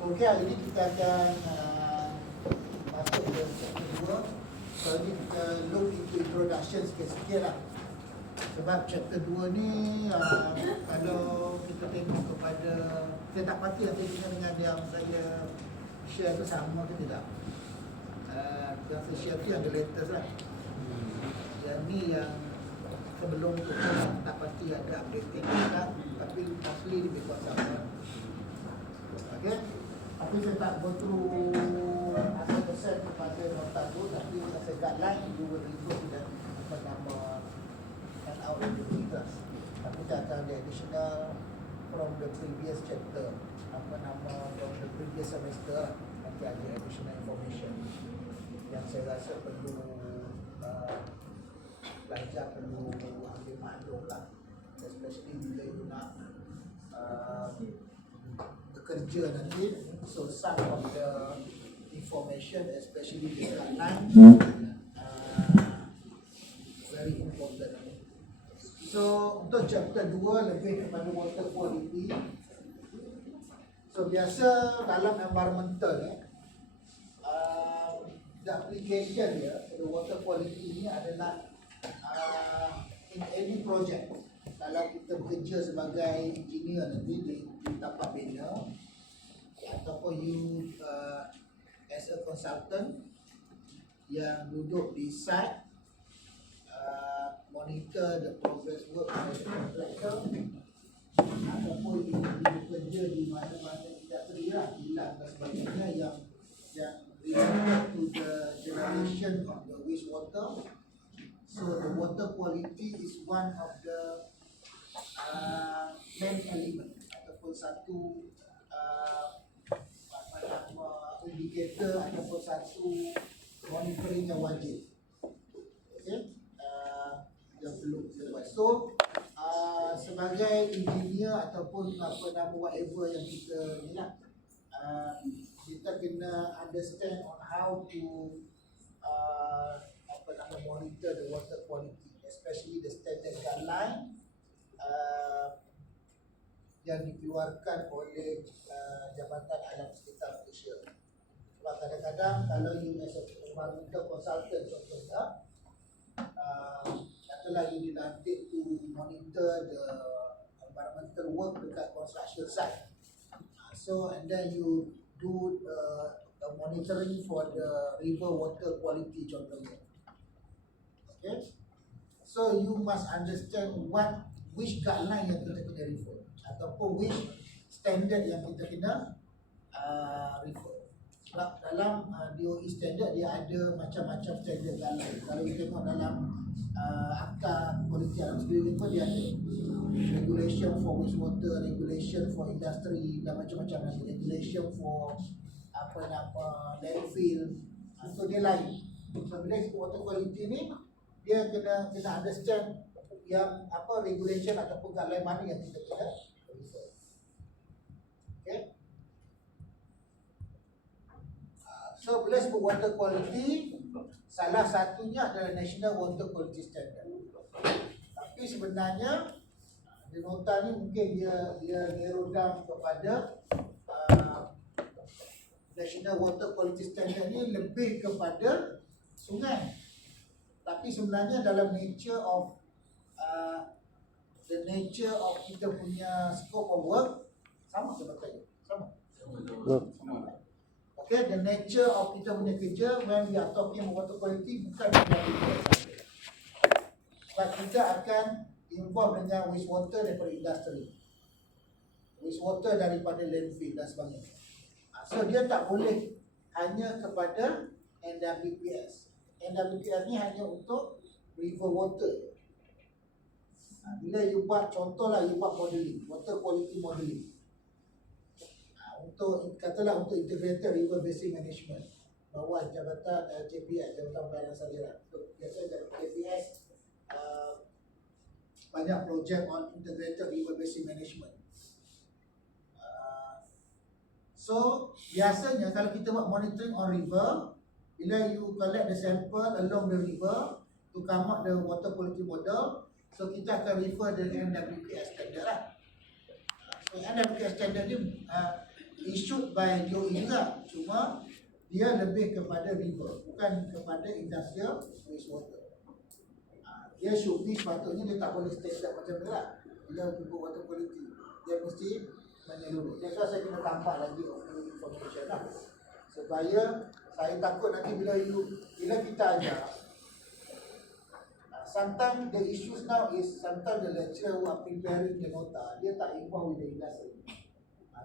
Okey, hari ini kita akan masuk ke chapter 2. Kali ini kita look into introduction sikit-sikit lah. Sebab chapter 2 ni kalau kita tengok kepada, saya tak pasti nanti dengan yang saya share tu sama ke tidak. Yang saya share tu yang the latest lah. Yang ni yang sebelum tu tak pasti ada update tak, tapi asli lebih kuat sama. Okay? Tapi saya tak go through 100% kepada nota tu, tapi as a guideline you will refer dan nama and out in the details. Tapi kita akan ada additional from the previous chapter, apa nama from the previous semester, nanti ada additional information yang saya rasa perlu belajar, perlu ambil maklum lah, especially bila you nak bekerja nanti. So some of the information, especially the guideline, very important. So untuk chapter 2 lebih kepada water quality. So biasa dalam environmental the application dia, the water quality ni adalah in any project. Kalau kita bekerja sebagai engineer nanti di tempat bina, ataupun you as a consultant yang duduk di site, monitor the progress work by the contractor, ataupun you bekerja di mana-mana industri lah, kilang dan sebagainya yang related to the generation of the wastewater. So the water quality is one of the main element ataupun satu indicator ataupun satu monitoring yang wajib. Okay? Yang perlu kita buat. So sebagai engineer ataupun apa nama whatever yang kita ni lah, kita kena understand on how to apa nama monitor the water quality, especially the standard guideline yang dikeluarkan oleh Jabatan Alam Sekitar Malaysia. Sebab kadang-kadang kalau you as a environmental consultant contohnya, katalah you dilantik to monitor the environmental work dekat construction site. So and then you do the monitoring for the river water quality contohnya. Okay? So you must understand which guideline yang kita kena refer, ataupun which standard yang kita kena refer. Sebab dalam DOE standard dia ada macam-macam standard guideline. Kalau kita tengok dalam Akta Kualiti Alam Sekeliling pun dia ada regulation for wastewater, regulation for industry dan macam-macam lagi, regulation for apa nama landfill. So dia lain. So bila water quality ni dia kena understand yang apa regulation ataupun guideline mana yang kita kena refer. Okay. So bila sebut water quality, salah satunya adalah National Water Quality Standard. Tapi sebenarnya di nota ni mungkin dia narrow down kepada National Water Quality Standard ni lebih kepada sungai. Tapi sebenarnya dalam nature of the nature of kita punya scope of work sama sebetulnya. Sama. Okay, the nature of kita punya kerja when we are talking about water quality bukan dengan saja. Sebab kita akan involve dengan wastewater daripada industri, wastewater daripada landfill dan sebagainya. So dia tak boleh hanya kepada NWPS. NWPS ni hanya untuk river water. Bila you buat, contohlah you buat modeling, water quality modeling, untuk katalah untuk integrated river basin management, bawah jabatan JPS, Jabatan Pelayanan Saliran. Biasanya JPS banyak projek on integrated river basin management. So biasanya kalau kita buat monitoring on river, bila you collect the sample along the river to come out the water quality model, so kita akan refer the NWPS standard lah. So NWPS standard ni issued by DOE juga, cuma dia lebih kepada river, bukan kepada industrial wastewater. Dia should be, sepatutnya dia tak boleh standard macam tu lah. Bila untuk water quality, dia mesti menyeluruh. That's why saya kena tambah lagi information lah, supaya saya takut nanti bila kita ajar, sometimes the issues now is sometimes the lecturer who are preparing the nota, dia tak involved with the industry.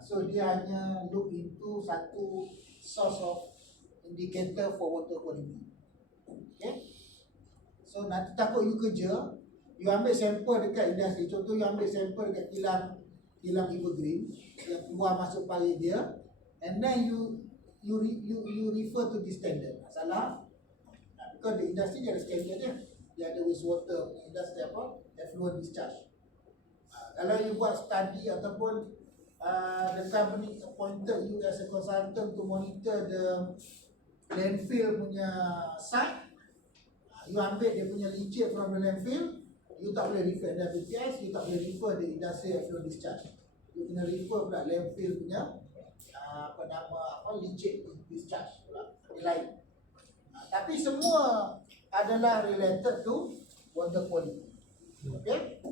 So dia hanya look into satu source of indicator for water quality. Okay? So nanti takut you kerja, you ambil sampel dekat industri. Contoh you ambil sampel dekat kilang Evergreen yang keluar masuk parit dia, and then you refer to this standard. Salah. Because the industry dia ada standard dia. Dia ada wastewater industry apa? Effluent discharge. Kalau you buat study ataupun the company appointed you as a consultant to monitor the landfill punya site, you ambil dia punya leachate from the landfill, you tak boleh refer the BPS, you tak boleh refer the industry effluent discharge. You kena refer pula landfill punya leachate discharge pula, lain. Tapi semua adalah related to water quality. Okay?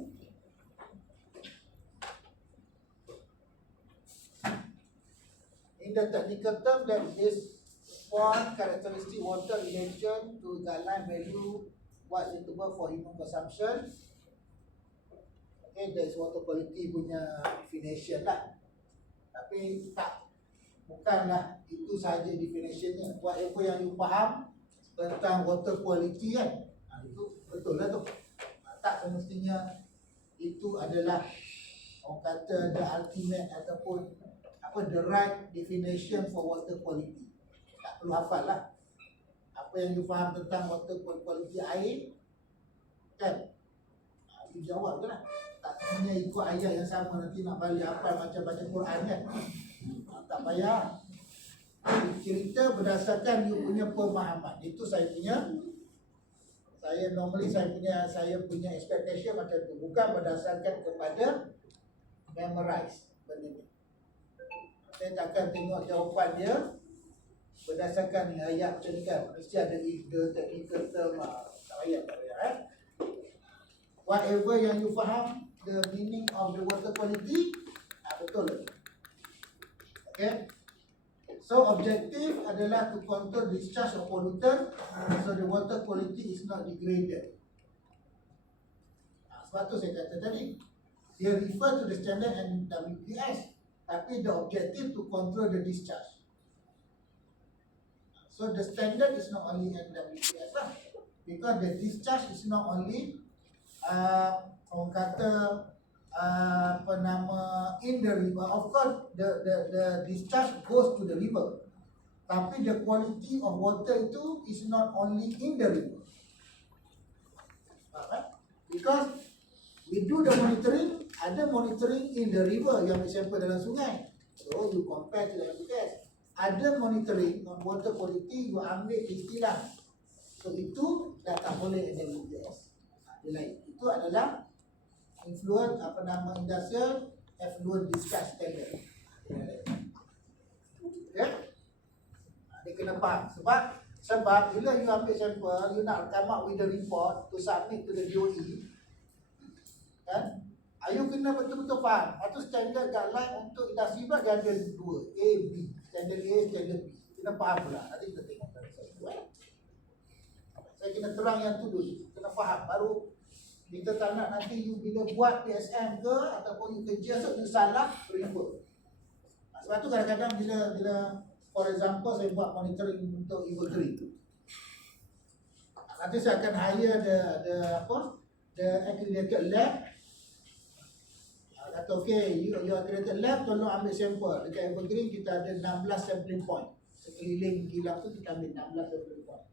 In the technical term, that is one characteristic water relation to guideline value what's suitable for human consumption. Okay, that is water quality punya definition lah. Tapi bukanlah itu sahaja definitionnya. Whatever yang you faham tentang water quality kan, itu betul lah tu. Tak semestinya itu adalah orang kata the ultimate ataupun the right definition for water quality. Tak perlu hafal lah. Apa yang you faham tentang water quality air, kan? You jawab je lah. Tak semuanya ikut ayat yang sama, nanti nak balik hafal macam baca Quran kan? Tak payah. Cerita berdasarkan you punya pemahaman. Itu saya punya expectation macam tu. Bukan berdasarkan kepada memorize benda ni. Saya takkan tengok jawapan dia berdasarkan ayat macam ni kan. Mesti ada the technical term. Tak payah kan. Whatever yang you faham, the meaning of the water quality, betul lagi. Okay. So objective adalah to control discharge of pollutant, so the water quality is not degraded. Sebab tu saya kata tadi, dia refer to the standard and WPS, tapi the objective to control the discharge. So the standard is not only NWPS lah, because the discharge is not only orang kata in the river. Of course the discharge goes to the river, tapi the quality of water itu is not only in the river. Because we do the monitoring, ada monitoring in the river yang sampel dalam sungai. So you compare to the MPS. Ada monitoring on water quality, you ambil istilah. So itu dah tak boleh ada MPS. Itu adalah influent industrial effluent discharge standard. Okay? Dia kena faham. Sebab bila you ambil sampel, you nak come up with the report to submit to the DOE, kan? You kena betul-betul faham. Atau standard guideline untuk industri pula dia ada dua, A, B. Standard A, standard B. Kena faham pula. Nanti kita tengok dari satu. Saya kena terang yang tu dulu. Kena faham. Baru kita tak nak nanti you bila buat PSM ke ataupun you kerja so you salah refer. Sebab tu kadang-kadang bila for example saya buat monitoring untuk Evergreen, nanti saya akan hire the accredited lab. Kata okay, you accredited lab, tolong ambil sampel. Dekat Evergreen kita ada 16 sampling point. Sekeliling kilang tu kita ambil 16 sampling point.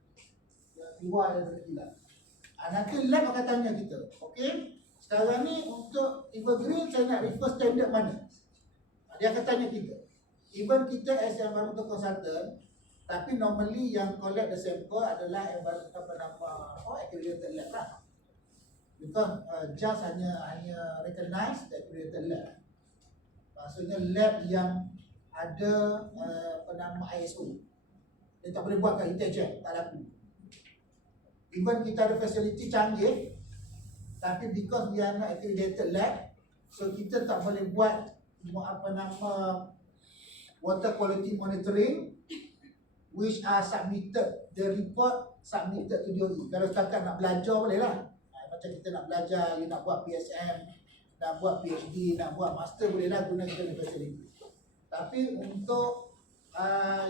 Yang keluar dari kilang. Nanti lab akan tanya kita, okay, sekarang ni untuk Evergreen saya nak refer standard mana? Dia akan tanya kita. Even kita as environmental consultant, tapi normally yang collect the sample adalah accredited lab lah. Because just hanya recognize the accredited lab. Maksudnya lab yang ada apa nama ISO. Dia tak boleh buat kat Hitachi, tak laku. Even kita ada facility canggih, tapi because we are not accredited lab, so kita tak boleh buat apa nama water quality monitoring which are submitted, the report submitted to DOE. Kalau setakat nak belajar boleh lah. Macam kita nak belajar, you nak buat PSM, nak buat PhD, nak buat master, boleh lah guna kita facility. Tapi untuk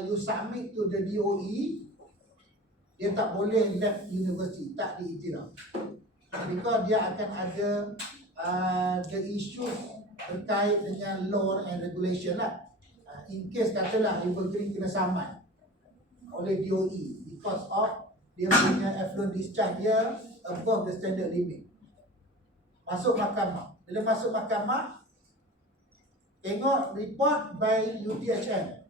you submit to the DOE, dia tak boleh lab university, tak diiktiraf. Because dia akan ada the issues terkait dengan law and regulation lah. In case katalah Evergreen kena saman oleh DOE because of dia punya effluent discharge dia above the standard limit. Masuk mahkamah. Bila masuk mahkamah, tengok report by UTHM,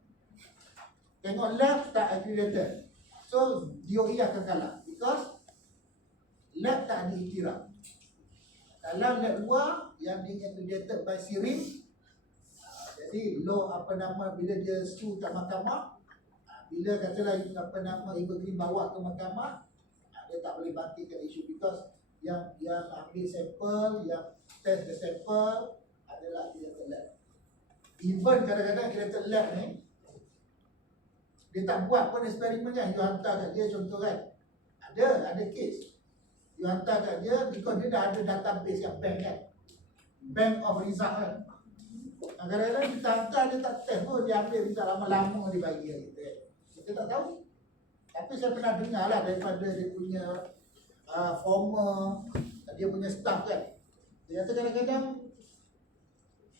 tengok lab tak accredited, so DOE akan kalah because lab tak diiktiraf. Kalau lab luar yang di-accredited by SIRIM, jadi law apa nama, bila dia sue kat mahkamah, bila katalah apa nama Evergreen bawa ke mahkamah, dia tak boleh bangkitkan isu because yang ambil sampel, yang test the sampel adalah accredited lab. Even kadang-kadang accredited lab ni dia tak buat pun eksperimen kan, you hantar kat dia contoh kan, ada case you hantar kat dia because dia dah ada database kat bank kan, bank of result kan. Kadang-kadang kita hantar dia tak test pun, dia ambil result lama-lama dia bagi kita. Kita tak tahu. Tapi saya pernah dengar lah daripada dia punya former, dia punya staff kan, dia kata kadang-kadang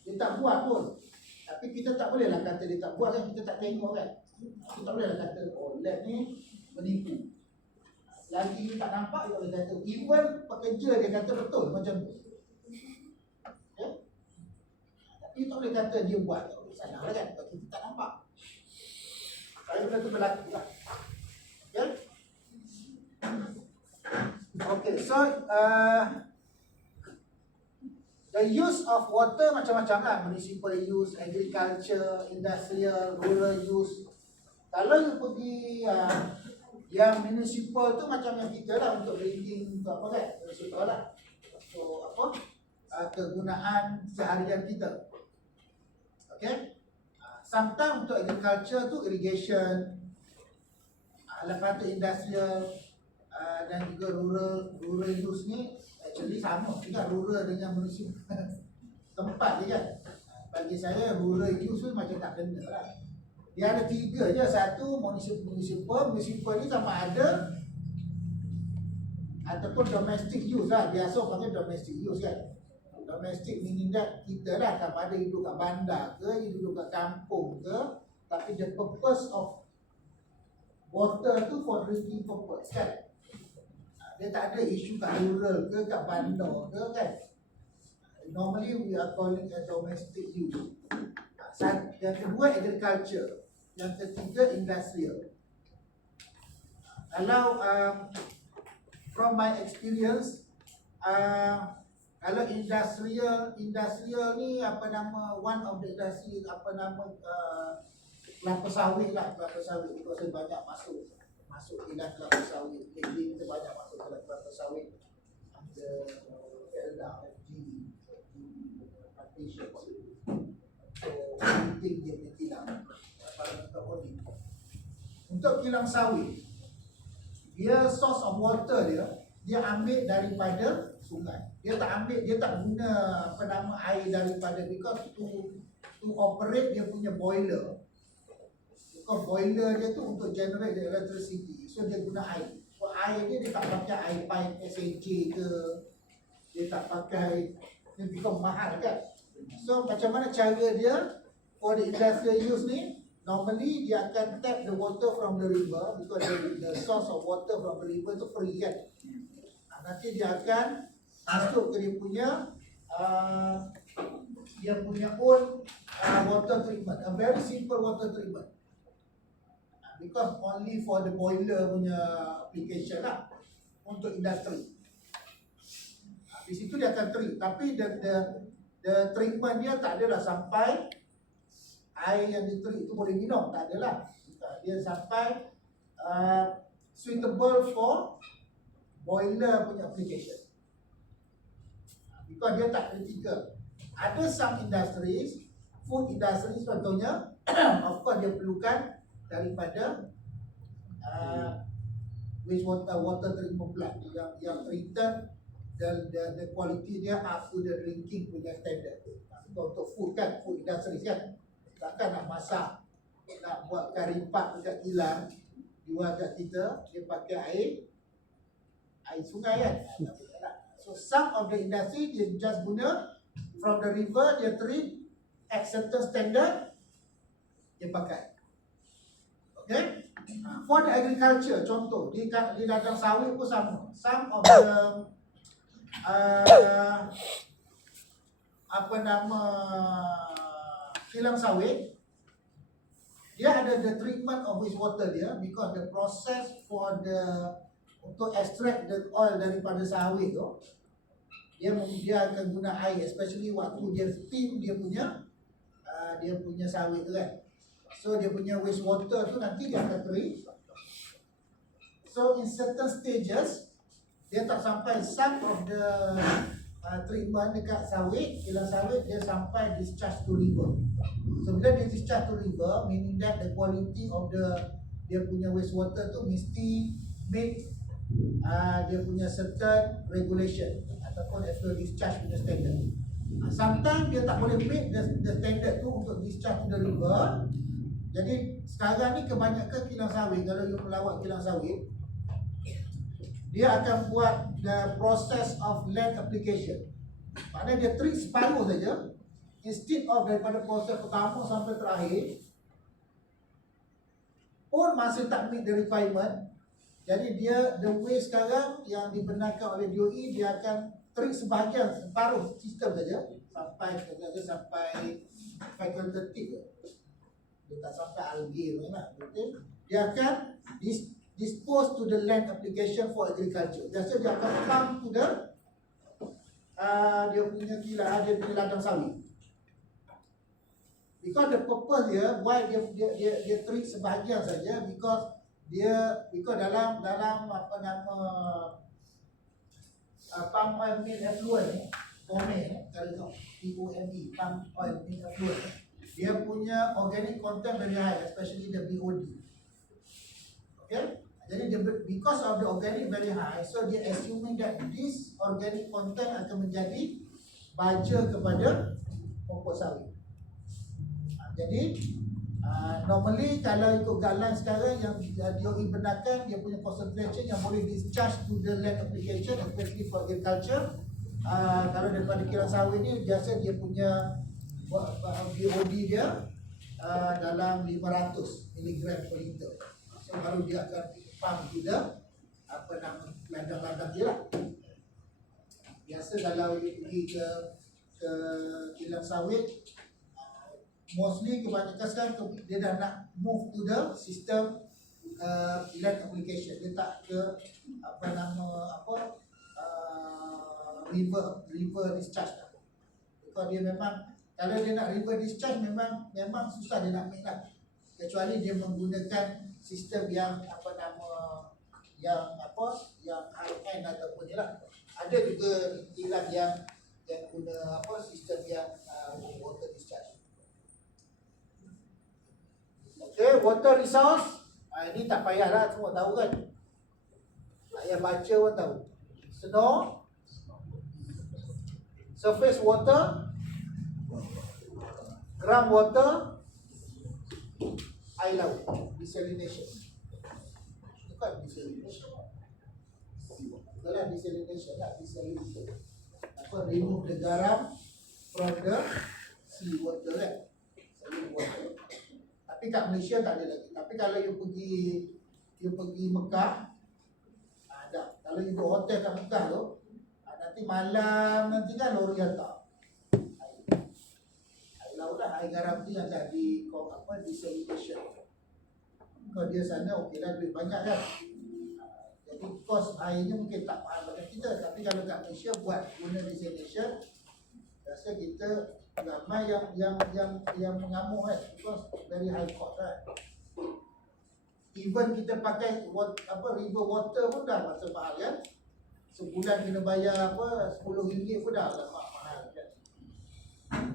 dia tak buat pun. Tapi kita tak boleh lah kata dia tak buat kan, kita tak tengok kan. Kita tak boleh lah kata, oh lab ni menipu. Lagi tak nampak dia boleh kata, even pekerja dia kata betul macam tu. Okay? Tapi tak boleh kata dia buat, salah lah kan, kita tak nampak. Saya benda tu berlaku lah. Okay? Okay, so the use of water macam-macam lah. Municipal use, agriculture, industrial, rural use. Kalau you pergi yang municipal tu macam yang kita lah, untuk drinking, untuk apa kan, municipal lah, untuk apa, kegunaan seharian kita. Okay, sometimes untuk agriculture tu irrigation, lepas tu industrial, dan juga rural use ni actually sama juga, rural dengan municipal tempat je kan. Bagi saya rural use tu macam tak kena lah. Dia ada tiga je, satu municipal ni sama ada ataupun domestic use lah, biasa panggil domestic use kan. Domestic meaning that kita lah sama ada hidup kat bandar ke, hidup kat kampung ke, tapi the purpose of water tu for drinking purpose kan. Dia tak ada isu kat rural ke, kat bandar ke kan. Normally we are calling it domestic use. Yang kedua agriculture, yang ketiga industrial. Kalau from my experience, kalau industrial ni apa nama, one of the industry apa nama, kelapa sawit lah, kelapa sawit. Because saya banyak masuk bidang kelapa sawit. Jadi kita banyak masuk ke kelapa sawit. Ada Felda, FG, plantation. So, penting dia punya kilang. Untuk kilang sawit, dia source of water dia ambil daripada sungai. Dia tak guna apa nama air daripada, because to operate dia punya boiler. Because boiler dia tu untuk generate the electricity. So dia guna air. So air dia tak pakai air pipe SAJ ke, dia tak pakai, dia become mahal kan. So macam mana cara dia for the industrial use ni? Normally dia akan tap the water from the river, because the source of water from the river tu free kan. Nanti dia akan masuk ke dia punya own water treatment, a very simple water treatment, because only for the boiler punya application lah, untuk industri. Di situ dia akan treat, tapi the treatment dia tak adalah sampai air yang diterik itu boleh minum, tak adalah. Dia sampai suitable for boiler punya application. Because dia tak critical. Ada some industries, food industries contohnya, of course dia perlukan daripada water treatment plant yang treated the quality dia up to the drinking punya standard. Untuk food kan, food industries kan, takkan nak masak, nak buat kari pak dekat kilang, jual kat kita, dia pakai air sungai kan. So some of the industry dia just guna from the river, dia treat at certain standard, dia pakai. Okay? For the agriculture, contoh di ladang sawit pun sama. Some of the kilang sawit, dia ada the treatment of wastewater dia, because the process for untuk extract the oil daripada sawit tu, dia akan guna air, especially waktu dia steam dia punya sawit tu kan. So dia punya wastewater tu nanti dia akan treat. So in certain stages, dia tak sampai some of the treatment dekat sawit, kilang sawit, dia sampai discharge to river. So bila dia discharge to river, meaning that the quality of dia punya wastewater tu mesti meet dia punya certain regulation ataupun after discharge punya standard. Sometimes dia tak boleh meet the standard tu untuk discharge to the river. Jadi sekarang ni kebanyakan kilang sawit, kalau you melawat kilang sawit, dia akan buat the process of land application. Maknanya dia treat separuh saja, instead of daripada proses pertama sampai terakhir pun masih tak meet the requirement. Jadi dia, the way sekarang yang dibenarkan oleh DOE, dia akan treat separuh sistem saja, sampai facultative. Dia tak sampai algae tu lah, betul? Dia akan dispose to the land application for agriculture. Biasa dia akan pump to dia punya kilang, dia punya ladang sawit. Because the purpose dia, why dia treat sebahagian saja, because dalam palm oil mill effluent, POME, kalau POME, palm oil mill effluent, dia punya organic content very high, especially the BOD. Okay? Jadi because of the organic very high, so dia assuming that this organic content akan menjadi baja kepada pokok sawit. Jadi normally kalau ikut guideline sekarang yang DOE benarkan, dia punya concentration yang boleh discharge to the land application, especially for agriculture. Kalau daripada kilang sawit ni, biasa dia punya BOD dia dalam 500 mg per liter. So baru dia akan pump juga ladang-ladang dia lah. Biasa kalau dia pergi ke kilang sawit, mostly kebanyakan sekarang dia dah nak move to the system land application. Dia tak ke river discharge lah. Because dia memang, kalau dia nak river discharge, memang susah dia nak make lah. Kecuali dia menggunakan sistem yang yang high end ataupun ni lah. Ada juga kilang yang guna sistem yang water discharge. Okay, water resource, ini tak payahlah, semua tahu kan. Tak payah baca pun tahu. Snow, surface water, groundwater, air laut, desalination. Bukan desalination. Bukanlah desalination lah, desalination. Remove the garam from the sea water kan. Saline water. Tapi kat Malaysia tak ada lagi. Tapi kalau you pergi Mekah, ada. Kalau you buat hotel kat Mekah tu, nanti malam nanti kan lori hantar air laut lah, air garam tu yang dah desalination. Kalau dia sana okey lah, duit banyak kan. Jadi kos airnya mungkin tak mahal pada kita. Tapi kalau kat Malaysia buat guna desalination, biasa kita ramai yang mengamuk kan, because very high cost kan. Even kita pakai river water pun dah masa mahal kan. Sebulan kena bayar RM10 pun dah mahal kan.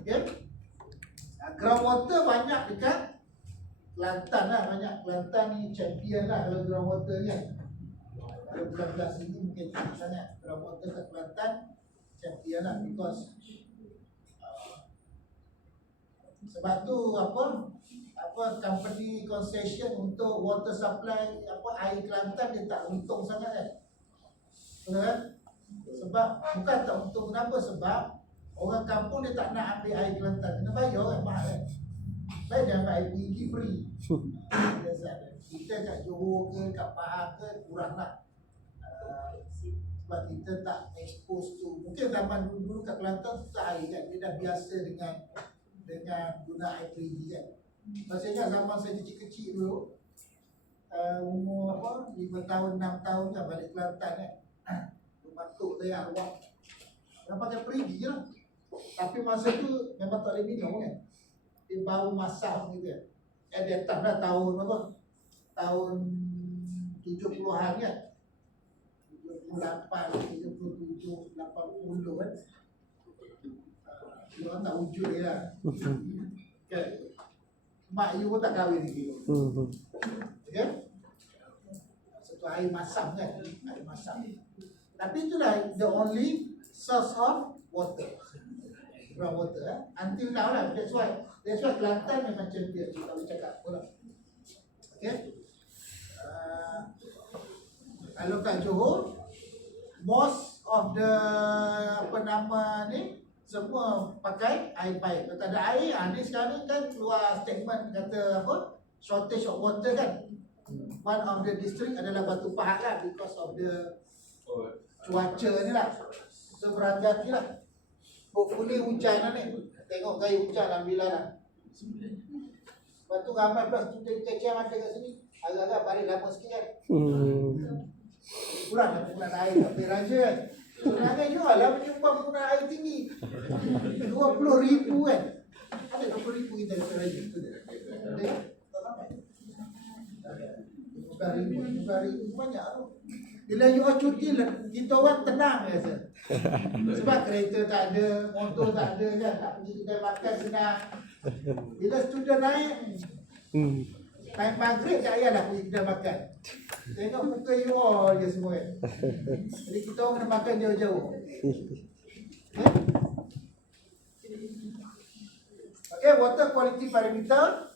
Okay. Ground water banyak dekat Kelantan lah, banyak. Kelantan ni champion lah kalau ground water ni. Kalau bulan-bulan sini mungkin tak sangat. Ground water kat Kelantan champion lah, because sebab tu company concession untuk water supply air Kelantan dia tak untung sangat kan. Betul kan? Sebab bukan tak untung, kenapa? Sebab orang kampung dia tak nak ambil air Kelantan, kena bayar kan, mahal kan. Baik dia ambil air PG free. Kita kat Johor ke, kat Pahang ke, kurang lah. Sebab kita tak expose tu. Mungkin zaman dulu kat Kelantan susah air kan, dia dah biasa dengan guna air PG kan. Masih ingat zaman saya kecil-kecil dulu, umur 5 tahun, 6 tahun kan, balik Kelantan kan. Rumah tok saya arwah, orang pakai perigi je lah. Tapi masa tu memang tak boleh minum kan. Dia baru masak gitu kan. Dia tak dah tahun tahun 70-an kan. 78, 77, 80 kan. Dia orang tak wujud dia lah. Kan. Mak you pun tak kahwin lagi. Okay. Satu air masam kan. Air masam. Tapi itulah the only source of water. Ground water until now lah. That's why Kelantan memang champion. Kita boleh cakap orang. Okay. Kalau kat Johor, most of the semua pakai air pipe. Kalau tak ada air, ni sekarang kan keluar statement kata shortage of water kan. One of the district adalah Batu Pahat lah, because of the cuaca ni lah. So berhati-hati lah. Hopefully hujan lah ni. Tengok gaya hujan alhamdulillah lah. Lepas tu ramai pula student kecil ada kat sini. Agak-agak balik lama sikit kan. Kurang lah penggunaan air kat Raja kan. Sebenarnya jual lah menyumbang penggunaan air tinggi. 20,000 kan. Ada 20,000 kita kat Raja. Ada kan? Tak sampai. 20,000 banyak tu. Bila you all cuti lah, kita orang tenang biasa. Sebab kereta tak ada, motor tak ada kan, tak pergi kedai makan senang. Bila student naik, time maghrib tak payahlah pergi kedai makan. Tengok muka you all je semua kan. Jadi kita orang kena makan jauh-jauh. Okay, water quality parameter.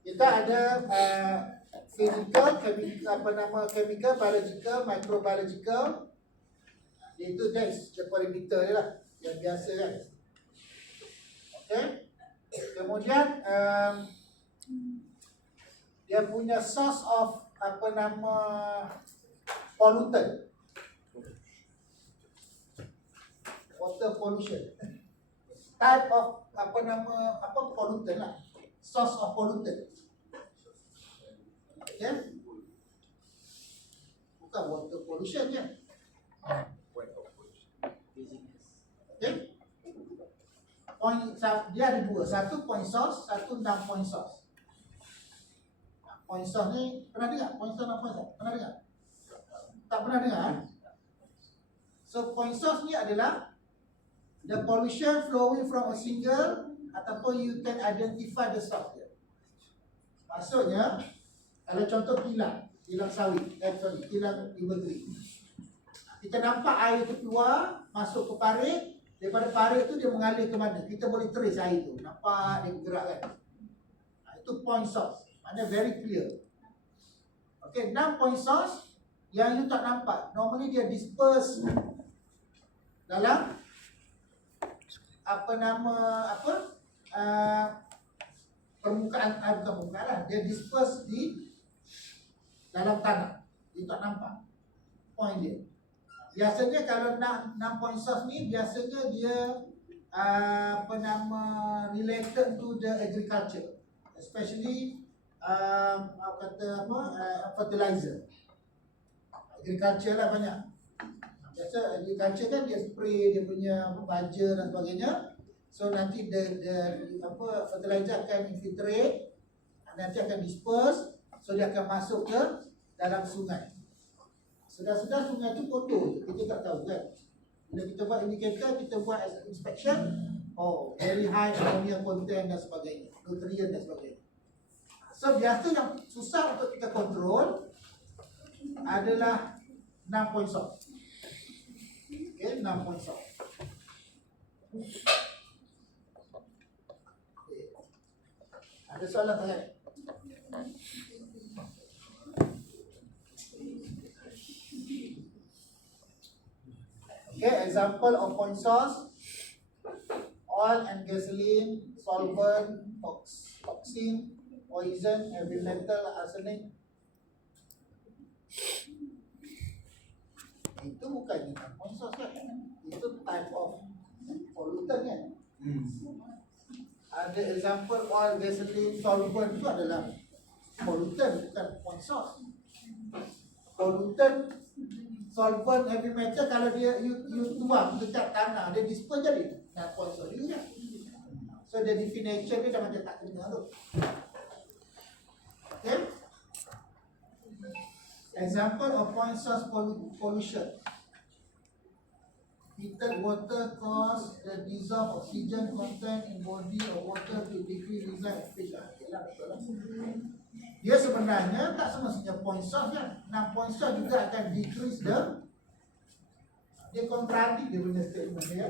Kita ada chemical, biological, microbiological. Itu that's the parameter dia lah, yang biasa kan. Okay. Kemudian dia punya source of pollutant, water pollution, type of pollutant lah, source of pollutant. Okay. Bukan water pollution je. Okay. Dia ada dua, satu point source, satu non-point source. Point source ni pernah dengar? Point source, non-point source, pernah dengar? Tak pernah dengar? So point source ni adalah the pollution flowing from a single, ataupun you can identify the source dia. Maksudnya, kalau contoh kilang sawit, kilang industri, kita nampak air tu keluar, masuk ke parit, daripada parit tu dia mengalir ke mana, kita boleh trace air tu, nampak dia bergerak kan. Itu point source, maknanya very clear. Okay, non-point source yang you tak nampak, normally dia disperse dalam permukaan, bukan permukaan lah, dia disperse di dalam tanah, dia tak nampak point dia. Biasanya kalau non-point source ni, biasanya dia related to the agriculture, especially fertilizer. Agriculture lah banyak. Biasa agriculture kan dia spray, dia punya baja dan sebagainya. So nanti fertilizer akan infiltrate, nanti akan disperse, so dia akan masuk ke dalam sungai. Sudah sungai tu kotor, kita tak tahu kan. Bila kita buat indicator, kita buat inspection, oh very high ammonia content dan sebagainya, nutrient dan sebagainya. So biasa yang susah untuk kita kontrol adalah 6 point source. Okay, 6 point source. Okay. Ada soalan tak? Okay, example of point source: oil and gasoline, solvent, toxin, poison, heavy metal, arsenic. Itu bukan point source kan? Itu type of pollutant kan? Ada example oil, gasoline, solvent itu adalah pollutant, bukan point source. Pollutant, solvent, heavy metal, kalau dia you tuang dekat tanah, dia disperse jadi point source juga. So the definition dia dah macam tak kena tu. Okay? Example of point source pollution: heated water cause the dissolved oxygen content in body of water to decrease result of fish. Dia sebenarnya tak semestinya point source kan. 6 point source juga akan decrease dia kontradik dia punya statement dia.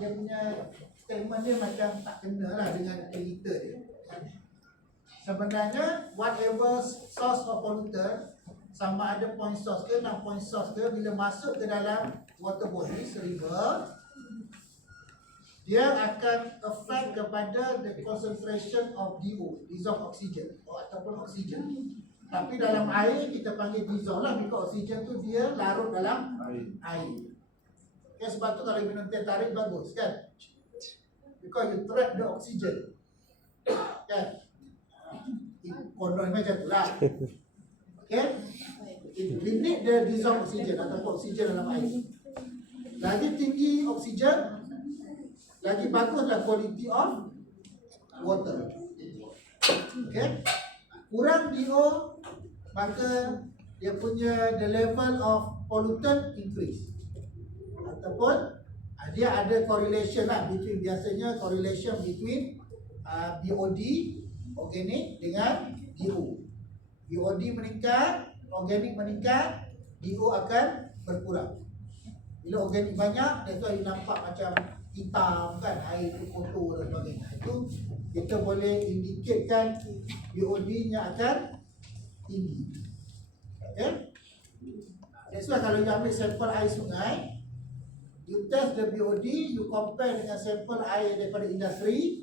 Dia punya statement dia macam tak kena lah dengan editor dia. Sebenarnya whatever source of pollutant, sama ada point source ke 6 point source ke, bila masuk ke dalam water body, river, dia akan affect kepada the concentration of DO, dissolved oxygen, ataupun oxygen. Tapi dalam air kita panggil dissolve lah, because oxygen tu dia larut dalam air. Okay, sebab tu kalau minum teh tarik bagus kan, because you trap the oxygen kan. Kondom macam tu lah. Okay, we need the dissolved oxygen ataupun oxygen dalam air. Lagi tinggi oksigen, lagi baguslah quality of water. Okay, kurang DO, maka dia punya the level of pollutant increase, ataupun dia ada correlation lah between, biasanya correlation between BOD organik dengan DO. BOD meningkat, organik meningkat, DO akan berkurang. Bila organik banyak, that's why you nampak macam hitam kan, air tu kotor dan sebagainya. Itu kita boleh indicatkan BOD-nya akan tinggi. Okay? That's why kalau you ambil sampel air sungai, you test the BOD, you compare dengan sampel air daripada industri.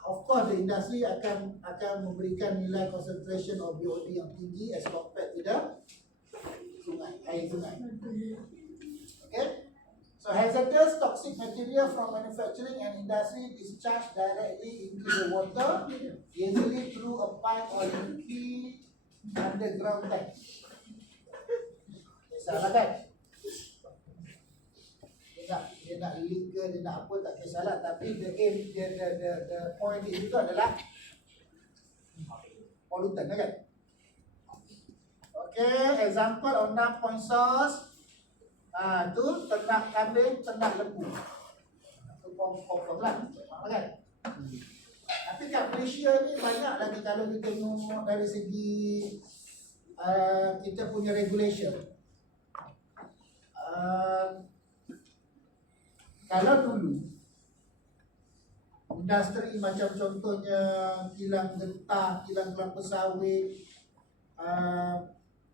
Of course, the industry akan memberikan nilai concentration of BOD yang tinggi as compared to the sungai, air sungai. Okay? So hazardous toxic material from manufacturing and industry discharged directly into the water, usually through a pipe or leaky underground tank. Salah kan? Dia nak leak ke, dia nak apa, tak kisahlah. Tapi the aim, the point dia itu adalah pollutant kan? Okay, example of 6 point source. Tu ternak kambing, ternak lembu. Itu confirm lah, kan? Tapi kat Malaysia ni banyak lagi kalau kita tengok dari segi kita punya regulation. Kalau dulu industri macam contohnya kilang getah, kilang kelapa sawit,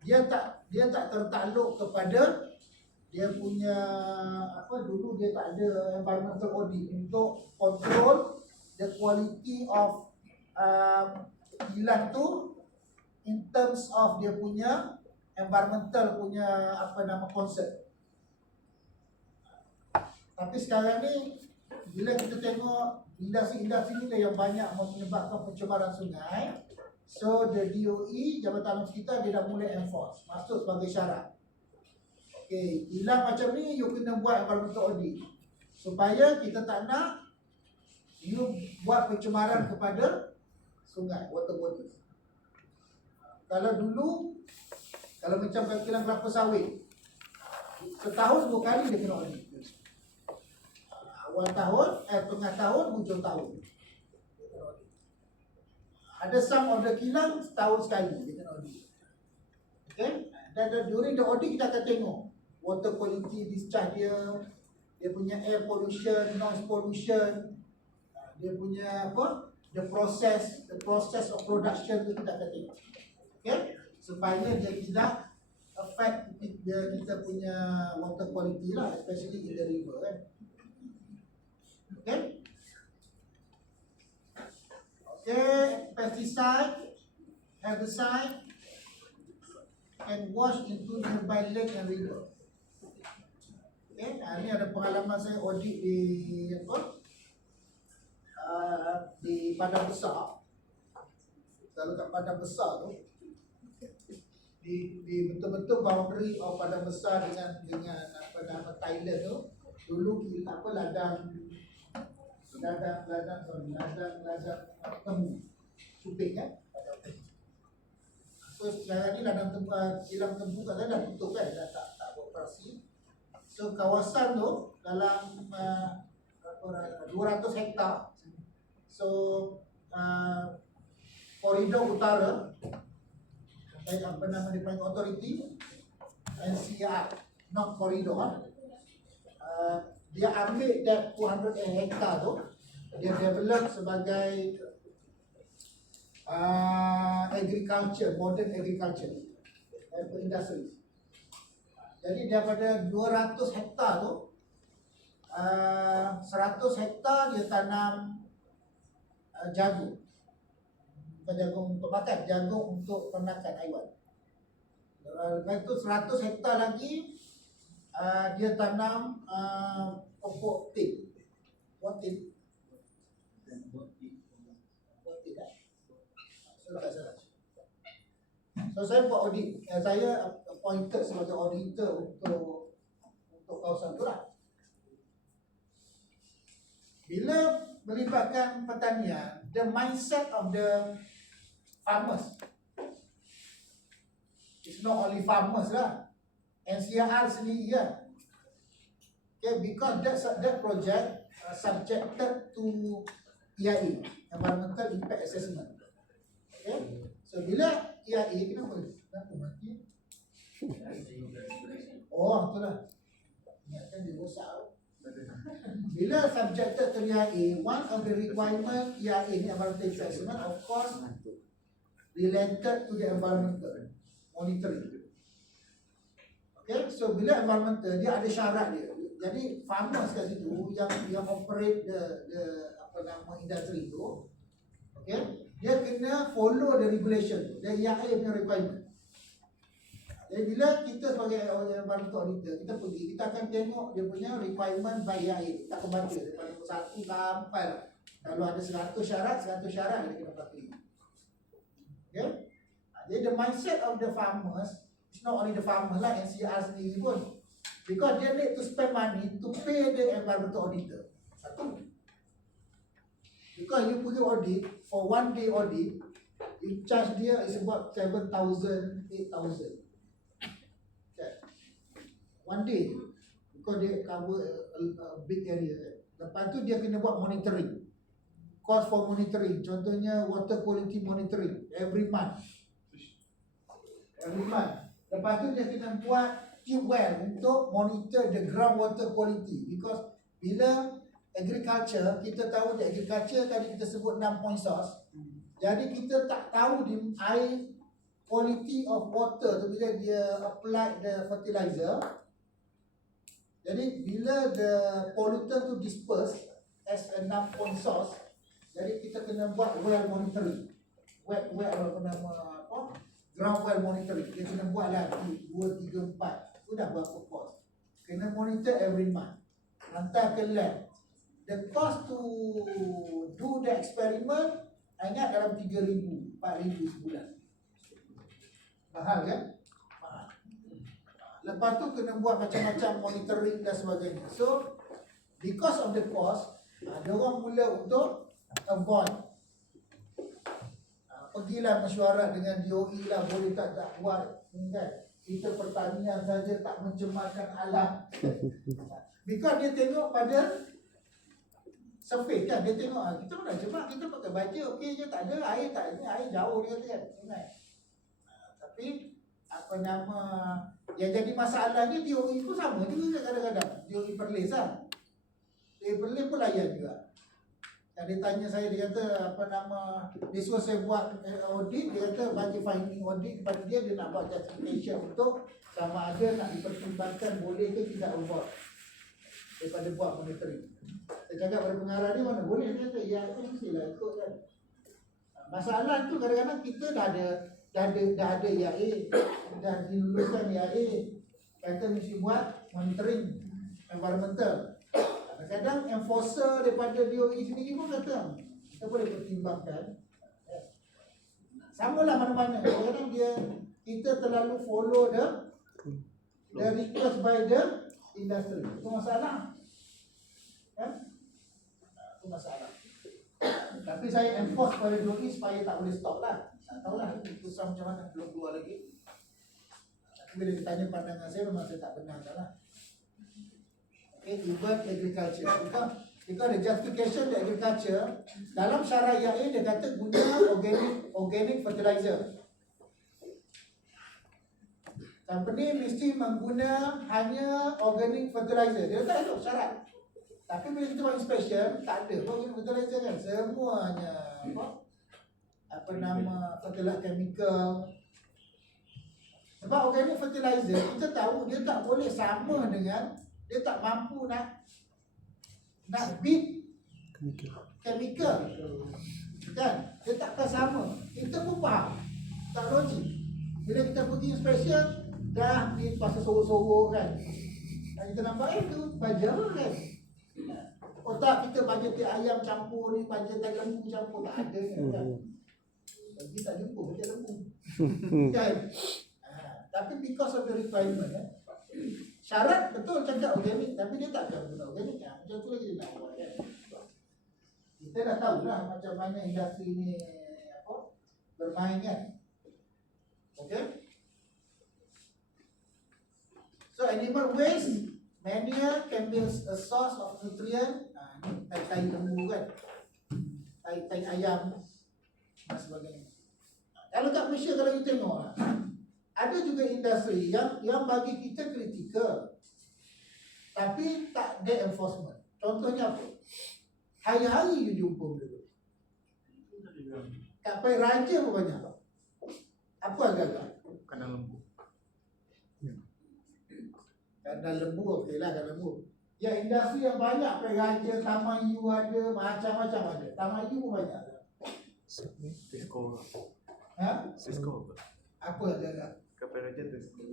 dia tak tertakluk kepada dia punya dulu dia tak ada environmental audit untuk control the quality of kilang tu in terms of dia punya environmental punya konsep. Tapi sekarang ni bila kita tengok industri-industri ni yang banyak menyebabkan pencemaran sungai, So the DOE, Jabatan Alam Sekitar, dia dah mulai enforce, masuk sebagai syarat. Okay, hilang macam ni, you kena buat environmental audit. Supaya kita tak nak you buat pencemaran kepada sungai, water bodies. Kalau dulu, kalau macam kilang kelapa sawit, setahun 2 kali dia kena audit. Awal tahun, tengah tahun, hujung tahun. Ada some of the kilang setahun sekali dia kena audit. Okay? Dan during the audit kita akan tengok water quality discharge dia punya air pollution, noise pollution, dia punya apa? The process of production tu kita akan tengok. Okay? Supaya dia tidak affect kita punya water quality lah, especially in the river kan. Okay? Okay, pesticide, herbicide, and wash into nearby lake and river. Okay, ini ada pengalaman saya audit di apa? Di Padang Besar. Kalau kat Padang Besar tu, di betul-betul boundary of Padang Besar dengan apa nama Thailand tu, dulu kita apa ladang temu suping kan. So sekarang ni ladang kilang temu kat sana dah tutup kan, dah tak beroperasi. So kawasan tu dalam 200 hektar. So koridor utara, apa nama dia panggil authority, NCR, not koridor. Dia ambil that 200 hektar tu, dia develop sebagai agriculture, modern agriculture, industry. Jadi daripada 200 hektar tu, 100 hektar dia tanam jagung. Bukan jagung untuk makan, jagung untuk ternakan haiwan. Lepas tu 100 hektar lagi dia tanam pokok teh. Buat teh. So saya buat audit. Saya appointed sebagai auditor untuk kawasan tu lah. Bila melibatkan pertanian, the mindset of the farmers, it's not only farmers lah, NCR sendiri lah. Okay, because that project subjected to EIA, Environmental Impact Assessment. Okay, so bila EIA, kenapa mati? Oh, itulah. Ingatkan dia rosak. Bila subjected to EIA, one of the requirement EIA ni environmental assessment, of course, related to the environmental monitoring. Okay, so bila environmental dia ada syarat dia. Jadi farmers kat situ yang operate the apa nama industri tu, okay, dia kena follow the regulation, the EIA punya requirement. Jadi bila kita sebagai environmental auditor, kita pergi, kita akan tengok dia punya requirement by EIA. Kita akan baca daripada 1 sampai lah. Kalau ada 100 syarat dia kena patuhi. Okay? Jadi the mindset of the farmers, it's not only the farmers lah, NCR sendiri pun. Because they need to spend money to pay the environmental auditor. Satu. Because you pergi audit, for 1 day audit, you charge dia is about 7,000, 8,000. 1 day, because dia cover a big area. Lepas tu dia kena buat monitoring, cost for monitoring. Contohnya water quality monitoring every month. Lepas tu dia kena buat tube well untuk monitor the groundwater quality. Because bila agriculture, kita tahu di agriculture tadi kita sebut 6 point source. Jadi kita tak tahu di air quality of water tu bila dia apply the fertilizer. Jadi bila the pollutant tu disperse as a 6 point source, jadi kita kena buat well monitoring. Well apa nama apa? Ground well monitoring. Dia kena buat lah 2, 3, 4. Sudah berapa cost? Kena monitor every month. Hantar ke lab. The cost to do the experiment Ingat dalam 3,000, 4,000 sebulan. Mahal kan? Mahal. Lepas tu kena buat macam-macam monitoring dan sebagainya. So because of the cost, dia orang mula untuk avoid. Pergilah mesyuarat dengan DOE lah, boleh tak buat ni kan. Kita pertanian saja tak mencemarkan alam. Because dia tengok pada surface kan, dia tengok kita pun dah cemar, kita pakai baju okey je, tak ada air, tak ada air jauh dia kata kan. Tapi apa nama yang jadi masalahnya DOE pun sama juga kadang-kadang. DOE Perlis lah. DOE Perlis pun layan juga. Yang dia tanya saya, dia kata apa nama, dia suruh saya buat audit, dia kata bagi finding audit kepada dia nak buat justification untuk sama ada nak dipertimbangkan boleh ke tidak robot daripada buat monitoring. Saya cakap pada pengarah dia mana boleh, dia kata ya mestilah ikut kan. Masalah tu kadang-kadang kita dah ada IAA, dah diluluskan IAA, kata mesti buat monitoring environmental. Kadang-kadang enforcer daripada DOE sendiri pun kata kita boleh pertimbangkan. Sama lah mana-mana. Kadang-kadang kita terlalu follow the request by the industry. Itu masalah. Kan? Itu masalah. Tapi saya enforce pada DOE supaya tak boleh stop lah. Tak tahulah itu susah macam mana, belum keluar lagi. Tapi bila ditanya pandangan saya, memang saya tak benar lah. Even agriculture, because the justification the agriculture dalam syarat IAA dia kata guna organic fertilizer. Company mesti mengguna hanya organic fertilizer. Dia tak ada syarat. Tapi bila kita buat inspection, tak ada organic fertilizer kan. Semuanya apa nama fertilizer chemical. Sebab organic fertilizer kita tahu dia tak boleh sama dengan, dia tak mampu nak beat chemical kan, dia takkan sama. Kita pun faham tak logik. Bila kita pergi inspection dah ni pasal sorok-sorok kan, dan kita nampak itu baja kan, otak kita baja ayam campur ni, baja tai lembu campur, tak ada kan. Bagi tak jumpa baja lembu kan. Tapi because of the requirement syarat betul cakap organik, tapi dia tak akan guna organik kan. Macam tu lagi dia nak buat kan. Kita dah tahulah macam mana industri ni bermain kan. Okay. So animal waste mania can be a source of nutrient. Ni tai lembu kan, tai ayam dan sebagainya. Kalau kat Malaysia kalau kita tengok ada juga industri yang bagi kita kritikal tapi tak ada enforcement. Contohnya apa? Hari-hari you jumpa benda tu. Kat Pai Raja pun banyak. Apa agak-agak? Kandang lembu. Kandang lembu okey lah, kandang lembu. Ya industri yang banyak, Pai Raja, Taman U ada, macam-macam ada. Taman U pun banyak. Cisco. Ha? Cisco. Apa agak-agak? Kapal Raja Cisco.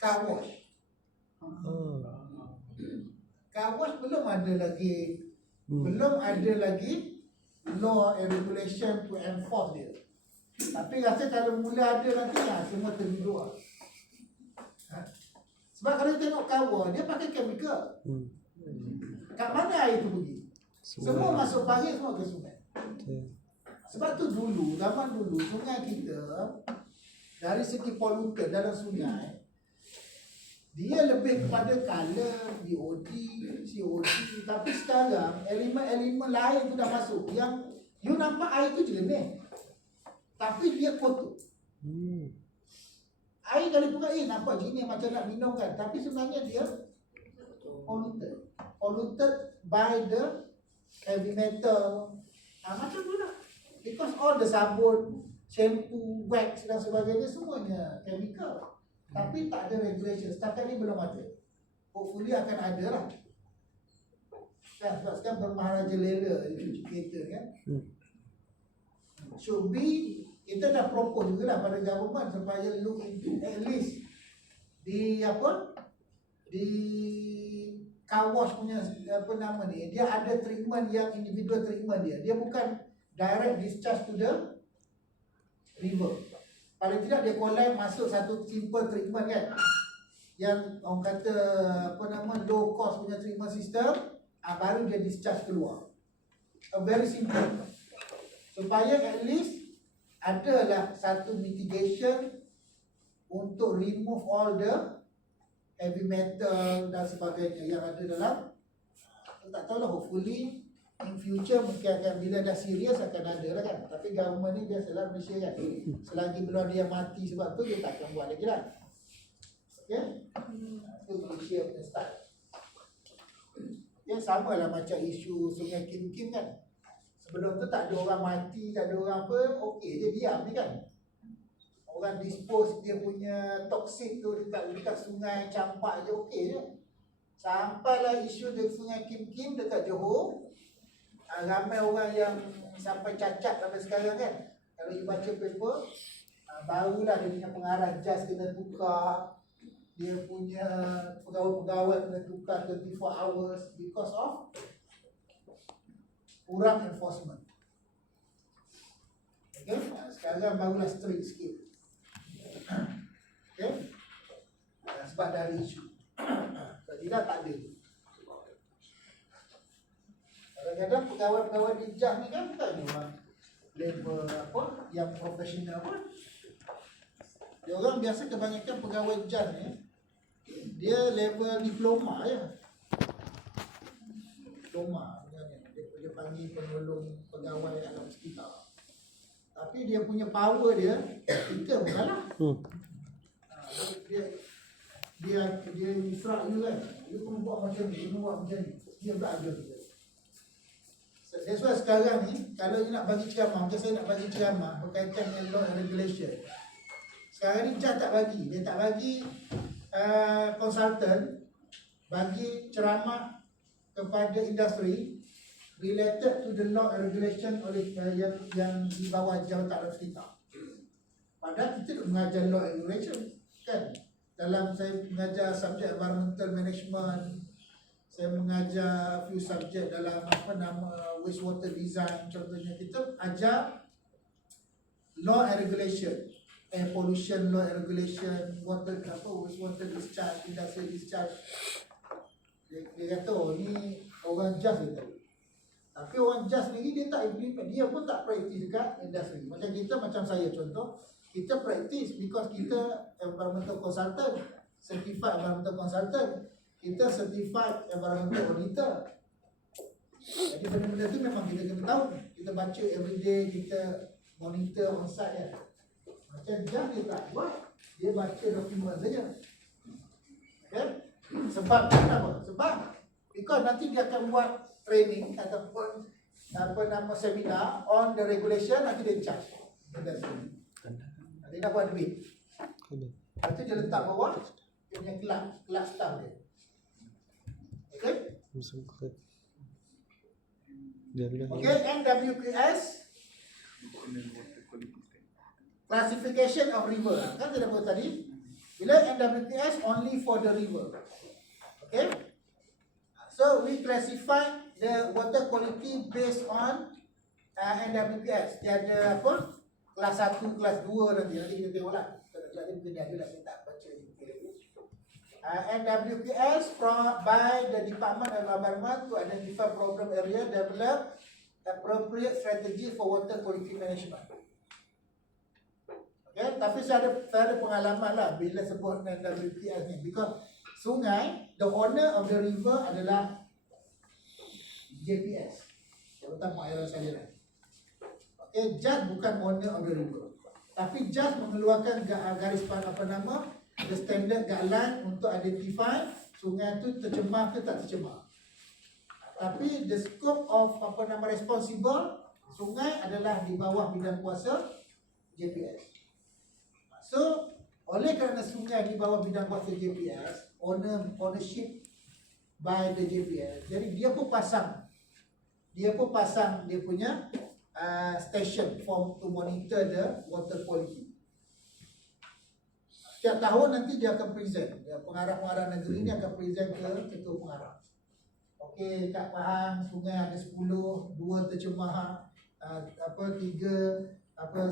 Car wash. Car wash belum ada lagi law and regulation to enforce dia. Tapi rasa kalau mula ada nanti semua terduduk. Sebab kalau tengok car wash dia pakai chemical. Kat mana air tu pergi? Semua masuk parit, semua ke sungai. Sebab tu dulu, zaman dulu sungai kita dari segi pollutan dalam sungai dia lebih kepada color, BOD, COD. Tapi sekarang elemen-elemen lain tu dah masuk. Yang you nampak air tu jernih, tapi dia kotor. Air kalau buka nampak jernih macam nak minum kan, tapi sebenarnya dia polluted by the heavy metal. Macam tu lah. Because all the sabun, shampoo, wax dan sebagainya semuanya chemical. Tapi tak ada regulation. Setakat ni belum ada. Hopefully akan ada lah. Kan? Sebab sekarang bermaharaja lela educator kan. Should be, kita dah propose juga lah pada government supaya look into at least di car wash punya apa nama ni, dia ada treatment yang individual treatment dia. Dia bukan direct discharge to the river. Paling tidak dia collect masuk satu simple treatment kan, yang orang kata low cost punya treatment system, baru dia discharge keluar. A very simple, supaya at least adalah satu mitigation untuk remove all the heavy metal dan sebagainya yang ada dalam. Tak tahulah, hopefully in future mungkin akan, bila dah serius akan ada lah kan. Tapi government ni biasalah Malaysia kan, selagi belum ada yang mati sebab tu dia tak akan buat lagi lah. Okay, itu Malaysia punya style. Dia sama lah macam isu Sungai Kim Kim kan. Sebelum tu tak ada orang mati, tak ada orang apa, okey je diam ni kan. Orang dispose dia punya toksik tu dekat sungai, campak je okey je. Sampailah isu di Sungai Kim Kim dekat Johor, ramai orang yang sampai cacat sampai sekarang kan. Kalau you baca paper, barulah dia punya pengarah JAS kena tukar, dia punya pegawai-pegawai kena tukar 24 hours because of kurang enforcement. Okay, sekarang barulah strict sikit. Okay, sebab dari isu. Kalau tidak tak ada. Kadang-kadang pegawai-pegawai di JAS ni kan bukan orang level apa yang profesional pun. Dia orang biasa kebanyakan pegawai JAS ni dia level diploma je. Diploma dia panggil penolong pegawai alam sekitar. Tapi dia punya power dia kita pun kalah. Dia instruct you kan, you pun buat macam ni, you buat macam ni, dia tak ada. That's why sekarang ni kalau you nak bagi ceramah, macam saya nak bagi ceramah berkaitan dengan law and regulation, sekarang ni JAS tak bagi, dia tak bagi konsultan bagi ceramah kepada industri related to the law and regulation oleh yang di bawah Jabatan Alam Sekitar. Padahal kita mengajar law and regulation kan. Dalam saya mengajar subjek environmental management, saya mengajar few subjek dalam wastewater design contohnya. Kita ajar law and regulation, air pollution law and regulation, wastewater discharge, industrial discharge. Dia kata ni orang JAS dia tahu. Tapi orang JAS sendiri dia tak implement, dia pun tak praktis dekat industri. Macam kita, macam saya contoh, kita praktis because kita environmental consultant, certified environmental consultant, kita certified environmental auditor. Jadi benda-benda tu memang kita kena tahu. Kita baca everyday, kita monitor on site kan. Macam JAS dia tak buat, dia baca dokumen saja. Okay? Sebab kenapa? Sebab because nanti dia akan buat training ataupun seminar on the regulation, nanti dia charge. Dia nak buat duit. Lepas tu dia letak bawah dia punya kelab staff dia. Okay? Okay, NWQS classification of river. Kan kita buat tadi, bila NWQS only for the river. Okay? So we classify the water quality based on NWQS. Dia ada apa? Kelas 1, kelas 2 nanti kita tengoklah. Jadi mungkin dia ada, saya tak baca ni. NWQS by the Department of Environment to identify problem area, develop appropriate strategy for water quality management. Okay, tapi saya ada pengalaman lah bila sebut NWQS ni, because sungai, the owner of the river adalah JPS, Jabatan Pengayaran Saliran. Okay, JAS bukan owner of the river, tapi JAS mengeluarkan garis the standard guideline untuk identify sungai tu tercemar ke tak tercemar. Tapi the scope of responsible sungai adalah di bawah bidang kuasa JPS. So oleh kerana sungai di bawah bidang kuasa JPS, ownership by the JPS, jadi dia pun pasang dia punya station to monitor the water quality. Setiap tahun nanti dia akan present, pengarah-pengarah negeri ni akan present ke ketua pengarah. Okey, Kak Pahang, sungai ada 10, 2 tercemar,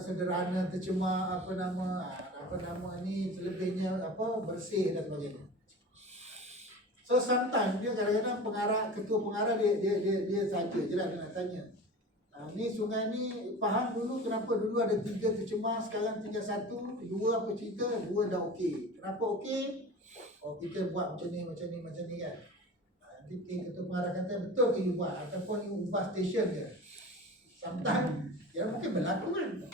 sederhana tercemar apa nama ni selebihnya bersih dan sebagainya. So sometimes dia kadang-kadang ketua pengarah dia saja je lah dia nak tanya. Ni sungai ni faham dulu kenapa dulu ada 3 tercemar, sekarang tinggal 1, 2 apa cerita, 2 dah okey. Kenapa okey? Oh kita buat macam ni kan. Nanti ketua pengarah kata betul ke you buat ataupun you ubah stesen ke. Sometimes ya mungkin berlaku kan.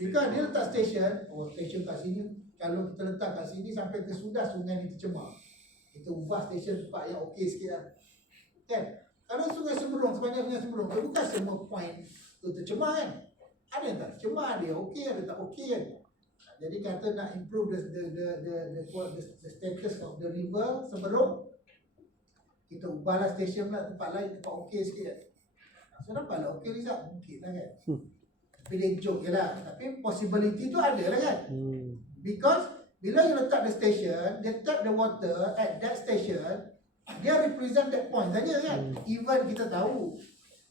Jika dia letak stesen, stesen kat sini, kalau kita letak kat sini sampai ke sudah sungai ni tercemar, kita ubah stesen tempat yang okey sikit lah. Kan? Kalau sungai Seberong, sepanjang sungai Seberong, bukan semua point tu tercemar kan. Ada yang tak tercemar, ada yang okey, ada tak okey kan. Jadi kata nak improve the status of the river Seberong, kita ubahlah stesen pula tempat lain, tempat okey sikit kan. So nampaklah okey Rizal, mungkin lah kan. Tapi dia joke je lah. Tapi possibility tu ada lah kan. Because bila you letak the station, they tap the water at that station, dia represent that point saja kan. Even kita tahu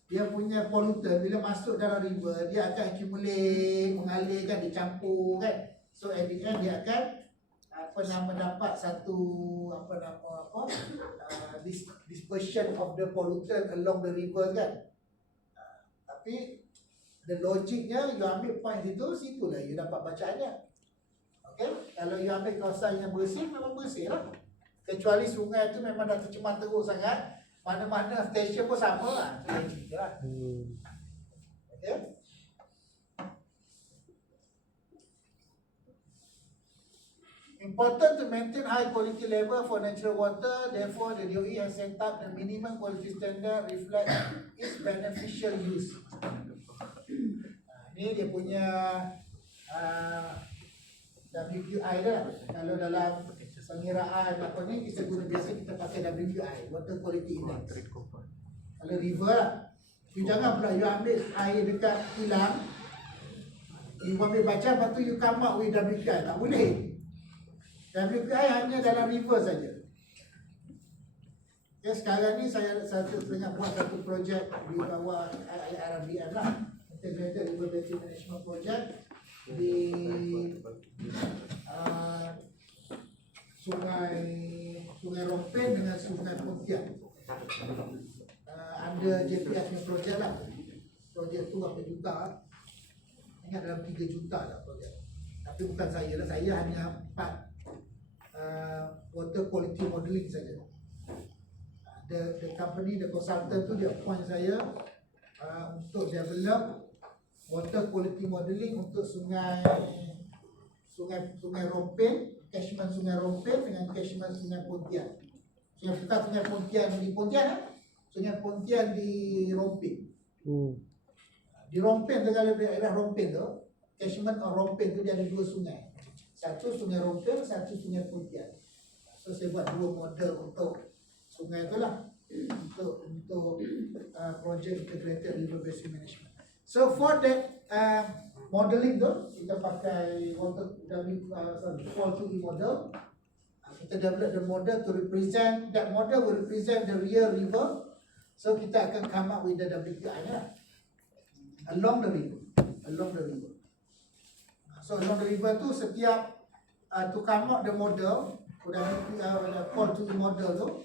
dia punya pollutant bila masuk dalam river, dia akan accumulate, mengalir kan, dicampur kan. So at the end dia akan dapat satu dispersion of the pollutant along the river kan. Tapi the logiknya you ambil point situlah you dapat bacaannya. Okay? Kalau you ambil kawasan yang bersih, memang bersih lah. Kecuali sungai tu memang dah tercemar teruk sangat, mana-mana stesen pun sama lah. Itu lah. Okay? Important to maintain high quality level for natural water. Therefore, the DOE has set up the minimum quality standard reflect its beneficial use. Ni dia punya WQI dah. Kalau dalam pengiraan apa ni kita pakai WQI, Water Quality Index. Kalau river lah, you jangan pula you ambil air dekat kilang, you ambil baca lepas tu you come up with WQI, tak boleh. WQI hanya dalam river saja. Okay, sekarang ni saya tengah buat satu projek di bawah IRBM lah, Integrated River Basin Management Project di Sungai Rompen dengan Sungai Pontian. Under JPF punya projek lah. Projek tu berapa juta? Ingat dalam 3 juta lah projek. Tapi bukan saya lah, saya hanya 4 water quality modeling saja. The company, the consultant tu dia appoint saya untuk develop water quality modeling untuk sungai Rompen, catchment Sungai Rompen dengan catchment Sungai Pontian. Sungai Pontian di Pontian, Sungai Pontian di Rompen. Di Rompen tu, kalau daerah Rompen tu, catchment of Rompen tu dia ada 2 sungai. Satu Sungai Rompen, satu Sungai Pontian. So saya buat 2 model untuk sungai tu lah, untuk project Integrated River Basin Management. So for that modeling tu, kita pakai Fall 2E model. Kita develop the model to represent, that model will represent the real river. So kita akan come up with the WQI lah, along the river. So along the river tu setiap to come up the model, Fall 2E model tu,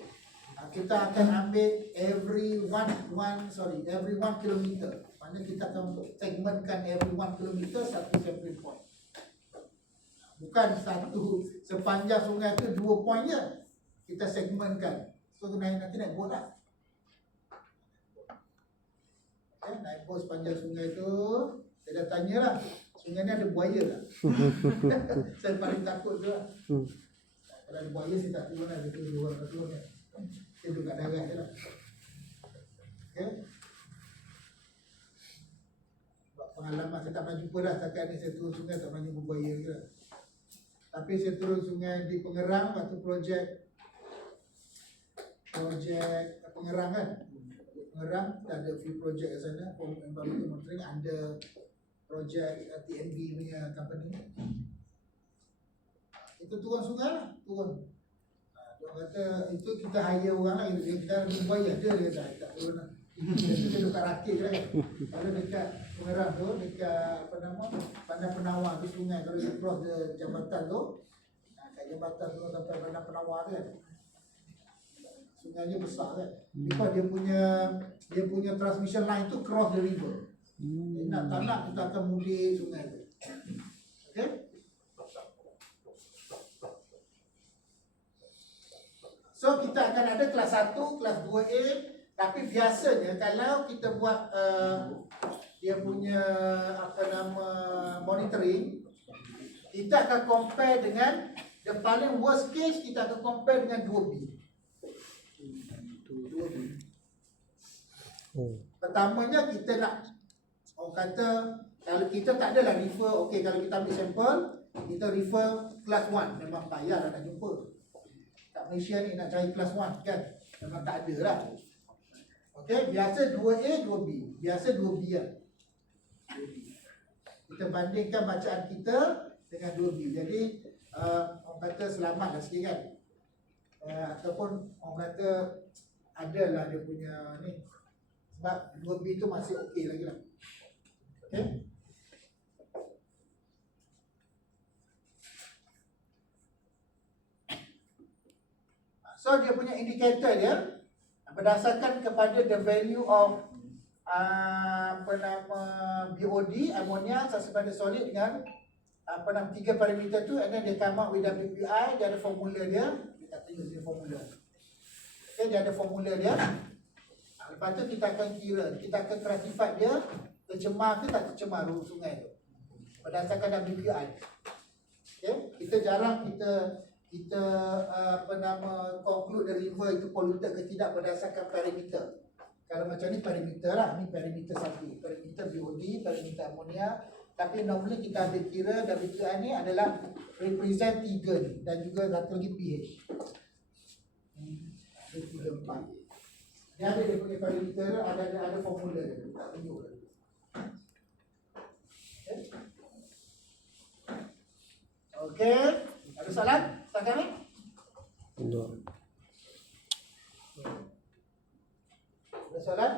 kita akan ambil every 1 kilometer. Mana kita akan segmentkan every 1 kilometer satu sampling point. Bukan satu sepanjang sungai tu 2 point je. Kita segmentkan. So nanti naik boat lah. Naik boat sepanjang sungai tu. Saya dah tanya lah, sungai ni ada buaya tak? Saya paling takut tu lah. Kalau ada buaya saya tak turun lah. Dia turun kan. Saya duduk kat darat je lah. Okay. Pengalaman saya tak pernah jumpa dah. Setakat ni saya turun sungai tak pernah jumpa buaya ke. Tapi saya turun sungai di Pengerang. Waktu projek Pengerang kan. Pengerang kita ada few projek kat sana. Environmental monitoring under projek TNB punya company. Kita turun sungai lah. Turun. Dia kata itu kita hire orang lah. Kita buaya dia kata tak turun lah. Kita dekat rakit je kan. Kalau dekat Pengerang tu, dekat apa nama, Padang Penawar tu sungai, kalau you cross the jambatan tu, kat jambatan tu sampai Padang Penawar tu kan. Sungainya besar kan. Because dia punya transmission line tu cross the river. Jadi tak nak kita akan mudik sungai tu. Okay? So kita akan ada kelas 1, kelas 2A. Tapi biasanya kalau kita buat dia punya apa nama monitoring, kita akan compare dengan the paling worst case, kita akan compare dengan 2B. 2B. Pertamanya kita nak, orang kata kalau kita tak adalah refer, okey kalau kita ambil sampel, kita refer kelas 1, memang payahlah nak jumpa. Kat Malaysia ni nak cari kelas 1 kan, memang tak ada lah. Okey, biasa 2A, 2B. Biasa 2B lah. 2B. Kita bandingkan bacaan kita dengan 2B. Jadi orang kata selamat lah sikit kan. Ataupun orang kata adalah dia punya ni. Sebab 2B tu masih okey lagi lah. Okey. So dia punya indikator dia berdasarkan kepada the value of apa nama BOD, ammonia, substance solid dengan apa nama 3 parameter tu, and then dia come up with WPI. Dia ada formula dia tak tunjuk dia formula. Okay, dia ada formula dia. Lepas tu kita akan kira, kita akan classify dia tercemar ke tak tercemar sungai tu berdasarkan WPI. Okay, kita jarang kita apa nama conclude the river itu polluted ke tidak berdasarkan parameter. Kalau macam ni parameter lah, ni parameter 1, parameter BOD, parameter ammonia. Tapi normally kita ambil kira WPI ni adalah represent 3 ni, dan juga satu lagi pH. Ada 3, 4. Dia ada dia punya parameter, ada formula dia, tak tunjuk dia. Okay. Ada soalan? Setakat ni? Ada soalan?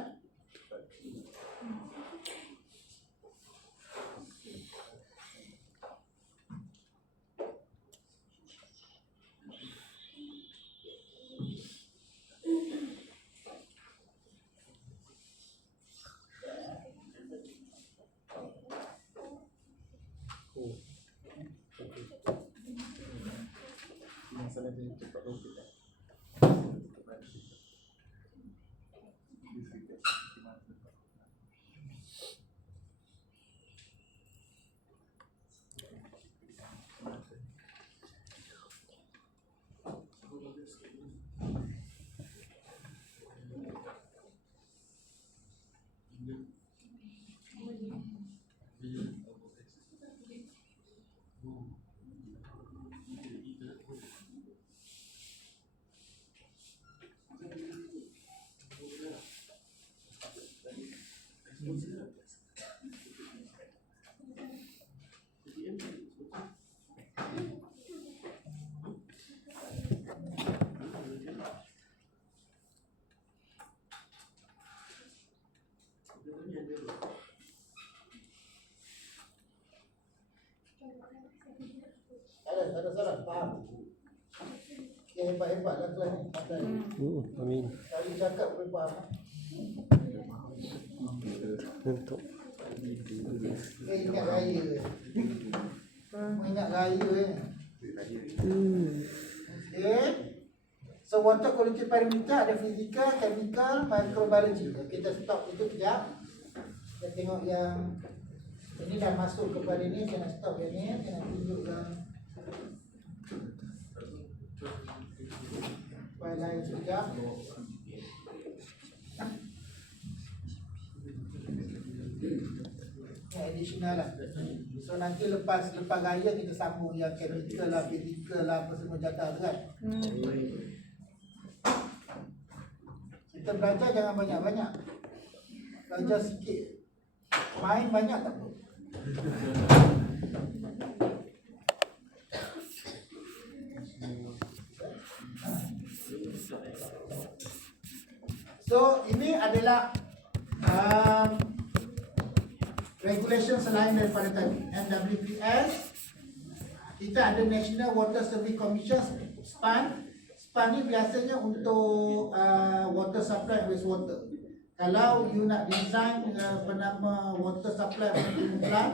Masalah dia cepat lompat lah. Ada soalan? Faham? Ya, hebat-hebat lah kelas ni. Amin. Kali cakap boleh faham. Untuk Ingat raya. Ingat raya Okay. So water quality parameter ada physical, chemical, microbiology. Kita stop itu kejap. Kita tengok yang ini dah masuk kepada ni. Saya nak stop yang ni. Saya nak tunjuk yang file lain sekejap. Ini additional lah. So nanti lepas raya kita sambung yang chemical lah, physical lah, apa semua jatah tu kan. Kita belajar jangan banyak-banyak. Belajar sikit. Main banyak tak apa. So ini adalah regulation selain daripada tadi NWPS, kita ada National Water Service Commission, SPAN. SPAN ni biasanya untuk water supply and wastewater. Kalau you nak design water supply treatment plant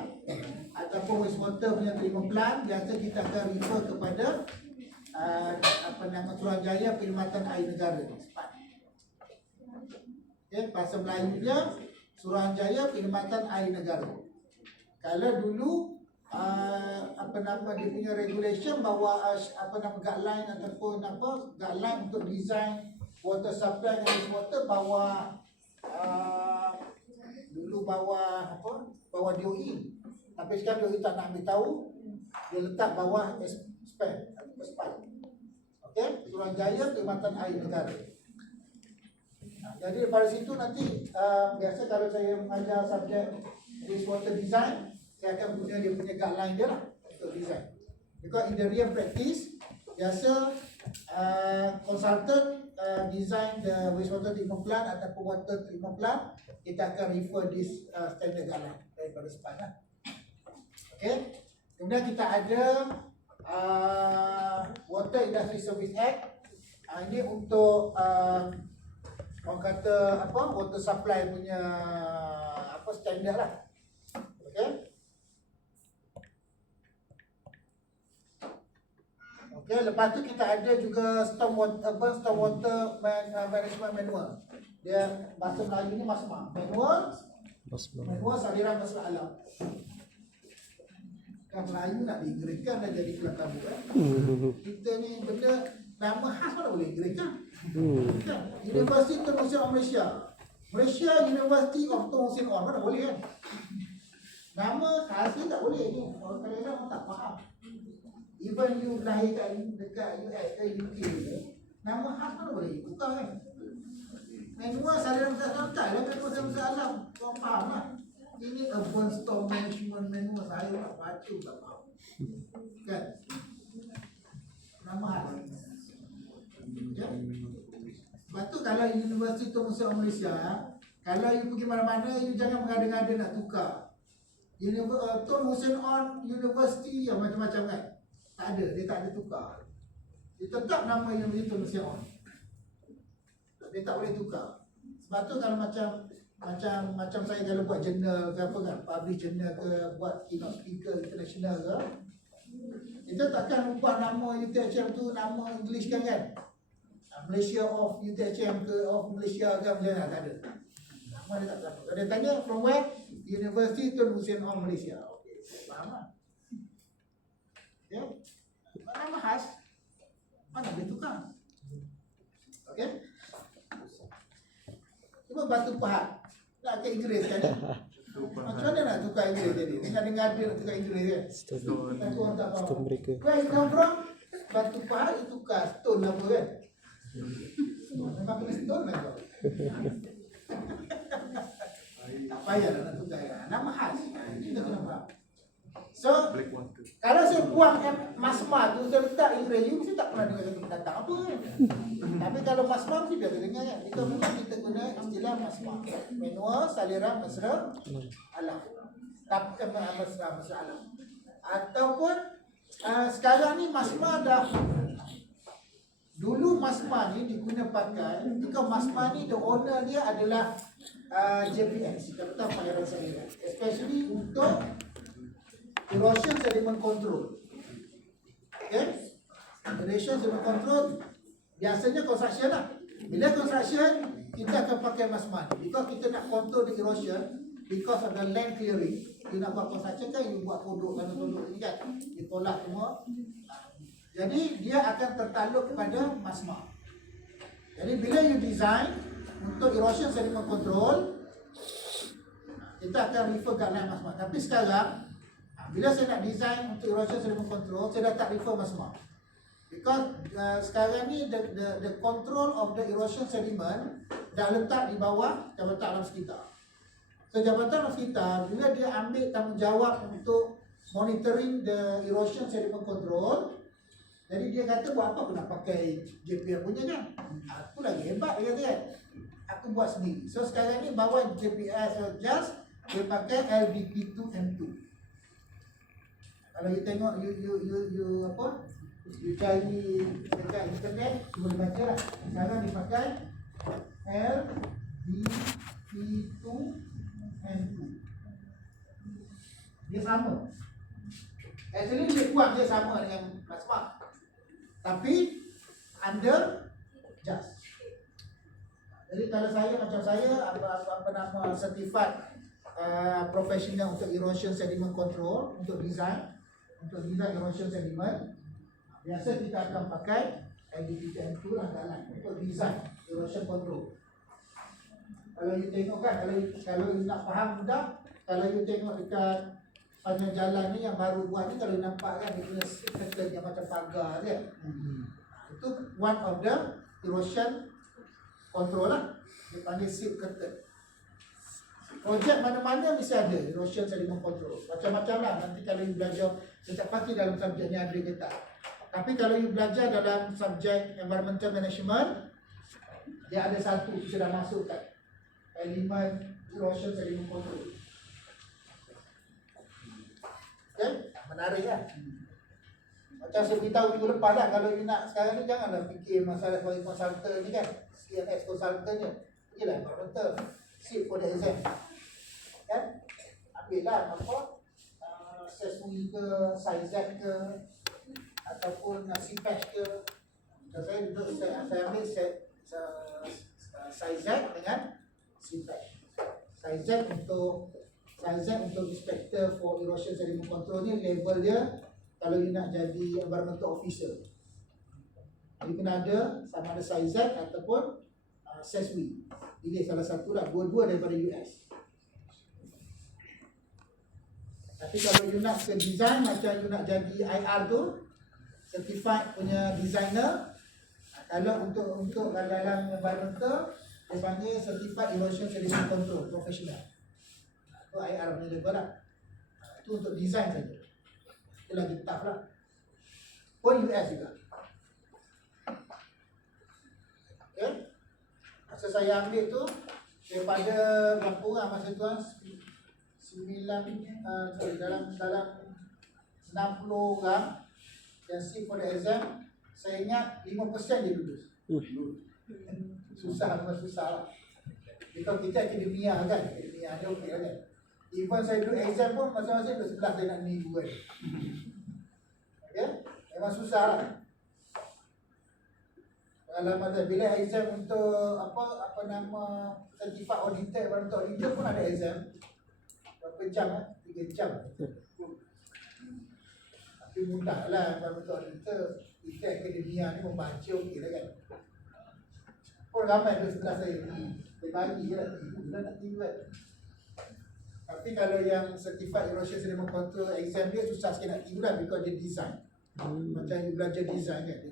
ataupun wastewater punya treatment plant, biasa kita akan refer kepada Suruhanjaya Perkhidmatan Air Negara, SPAN. Okay, bahasa Melayunya Suruhanjaya Perkhidmatan Air Negara. Kalau dulu dia punya regulation bahawa guideline ataupun guideline untuk design water supply dan wastewater bawa dulu bawa DOE. Tapi sekarang DOE tak nak ambil tahu, dia letak bawah SPAN. Okey, Suruhanjaya Perkhidmatan Air Negara. Jadi daripada situ nanti biasa kalau saya mengajar subjek wastewater design, saya akan guna dia punya guideline dia lah untuk design. Because in the real practice, biasa consultant design the wastewater treatment plant ataupun water treatment plant, kita akan refer this standard guideline daripada SPAN lah. Okay. Kemudian kita ada Water Industry Service Act. Ini untuk orang kata water supply punya standard lah. Okay. Okay, lepas tu kita ada juga stormwater management manual. Dia bahasa Melayu ni MASMA. Manual saliran masalah alam. Kan Melayu nak diinggriskan dah jadi kelam kabut kan. Kita ni benda nama khas mana boleh inggriskan. Kan? University Tun Hussein of Malaysia. Malaysia University of Tun Hussein of mana boleh kan. Nama khas ni tak boleh ni. Orang kadang-kadang tak faham. Even you lahirkan dekat US ke UK ni, nama khas mana boleh tukar kan. Manual saliran masalah tak lah, manual saliran alam. Kau faham lah. Ini urban storm management manual, saya nak baca tak faham. Kan? Nama khas. Ya? Sebab tu kalau Universiti Tun Hussein of Malaysia, kalau you pergi mana-mana, you jangan mengada-ngada nak tukar. Tun Hussein on University yang macam-macam kan. Tak ada, dia tak ada tukar. Dia tetap nama Universiti Tun Hussein on. Dia tak boleh tukar. Sebab tu kalau macam saya kalau buat jurnal ke apa kan, publish jurnal ke, buat keynote speaker international ke, kita takkan ubah nama UTHM tu nama English kan. Malaysia of UTHM ke of Malaysia ke macam mana, tak ada. Nama dia tak berapa. Kalau dia tanya from where? Universiti Tun Hussein of Malaysia. Okey, faham lah. Ya. Nama khas. Mana boleh tukar? Okey. Cuba batu pahat. Nak ke Inggeris kan? Macam mana nak tukar Inggeris jadi? Dengar dia nak tukar Inggeris kan? Tapi orang tak faham. Where you come from? Batu pahat itu tukar stone apa kan? Memang kena stone lah kau. Tak payah nak tukar kan? Nama khas. Kita kena faham. So, kalau saya buang MASMA tu, saya letak Inggeris, you mesti tak pernah dengar kata pendatang apa kan? Tapi kalau MASMA mesti biasa dengar kan? Itu memang kita guna istilah MASMA. Manual Saliran Mesra Alam. Tapi Mesra Alam. Ataupun sekarang ni MASMA dah, dulu MASMA ni diguna pakai, ketika MASMA ni the owner dia adalah JPS, Jabatan Pengayaran Saliran. Especially untuk erosion sediment control. Okay? Erosion sediment control biasanya construction lah. Bila construction kita akan pakai MASMA ni. Because kita nak control the erosion, because of the land clearing. You nak buat construction kan, you buat kodok ni kan, ditolak semua. Jadi dia akan tertakluk kepada MASMA. Jadi bila you design untuk erosion sediment control, kita akan refer guideline MASMA. Tapi sekarang bila saya nak design untuk erosion sediment control, saya dah tak refer MASMA. Because sekarang ni the control of the erosion sediment dah letak di bawah Jabatan Alam Sekitar. So Jabatan Alam Sekitar bila dia ambil tanggungjawab untuk monitoring the erosion sediment control, jadi dia kata buat apa aku nak pakai JPL punya kan? Aku lagi hebat dia kata kan. Aku buat sendiri. So sekarang ni bawa JPS just dia pakai LBP2M2. Kalau you tengok you apa? You cari dekat internet, you boleh baca lah. Sekarang dia pakai LBP2M2. Dia sama. Actually dia kuat, dia sama dengan plasma. Tapi under just. Jadi kalau saya macam saya apa nama certified professional untuk erosion sediment control, untuk design erosion sediment, biasa kita akan pakai LBP2M2 lah dalam untuk design erosion control. Kalau you tengok kan, kalau you nak faham mudah, kalau you tengok dekat panjang jalan ni yang baru buat ni, kalau you nampak kan dia punya curtain yang macam pagar dia. Itu one of the erosion control lah. Dia panggil seat curtain. Projek mana-mana mesti ada erosion sediment control. Macam-macam lah. Nanti kalau you belajar, saya tak pasti dalam subjek ni ada ke tak. Tapi kalau you belajar dalam subjek environmental management, dia ada satu kita dah masukkan elemen erosion sediment control. Okay? Menarik kan? Macam saya beritahu minggu lepas lah, kalau you nak sekarang ni janganlah fikir masalah sebagai konsultan ni kan, CNS konsultan ni. Pergilah environmental, sit for the exam. Kan? Ambil lah apa, SESWI ke, SIZAC ke, ataupun CPASH ke. Macam saya ambil SIZAC dengan CPASH. SIZAC untuk Inspector for Erosion Sediment Control ni level dia kalau you nak jadi environmental officer. Jadi kena ada sama ada SIZAC ataupun SESWI. Pilih salah satu lah, dua-dua daripada US. Tapi kalau you nak ke design, macam you nak jadi IR tu, certified punya designer, kalau untuk dalam environmental, dia panggil Certified Erosion Sediment Control Professional. Itu IR punya level lah. Itu untuk design saja. Itu lagi tough lah. Pun US juga. Okay. Masa saya ambil tu, daripada berapa orang masa tu, dalam 60 orang yang sit for the exam, saya ingat 5% dia lulus. Susah lah. Kalau kita akademia kan, akademia dia okey lah kan. Even saya duduk exam pun masa-masa duduk sebelah saya nak minggu kan. Okay? Memang susah lah. Alamat bila exam untuk apa nama certified auditor, environmental auditor pun ada exam. Berapa jam lah? 3 jam. Tapi mudah lah environmental auditor. Kita akademia ni membaca okey lah kan. Pun ramai duduk sebelah saya ni. Dia bagi je lah, tiba nak tiba kan. Tapi kalau yang certified erosion sediment control exam dia susah sikit nak tiba lah, because dia design. Macam you belajar design kan, dia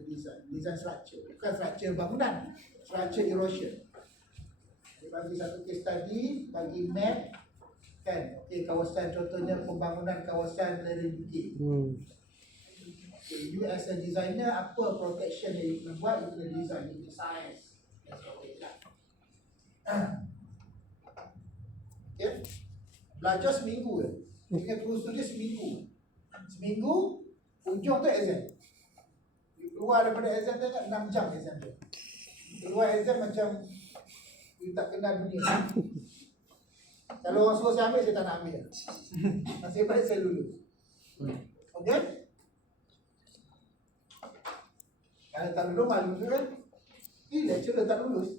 design structure. Bukan structure bangunan, structure erosion. Dia bagi satu case study, bagi map kan. Okay, kawasan contohnya pembangunan kawasan lereng bukit. Okay, you as a designer, apa protection yang you kena buat, you kena design, you kena science. That's what it is. Okay. Belajar seminggu je. Punya kursus tu dia seminggu. Seminggu, ujung tu exam. You keluar daripada exam tu 6 jam exam tu. Keluar exam macam you tak kenal dunia. Kalau orang suruh saya ambil, saya tak nak ambil. Nasib baik saya lulus. Okay? Kalau tak lulus, malu tu kan? Lecturer tak lulus.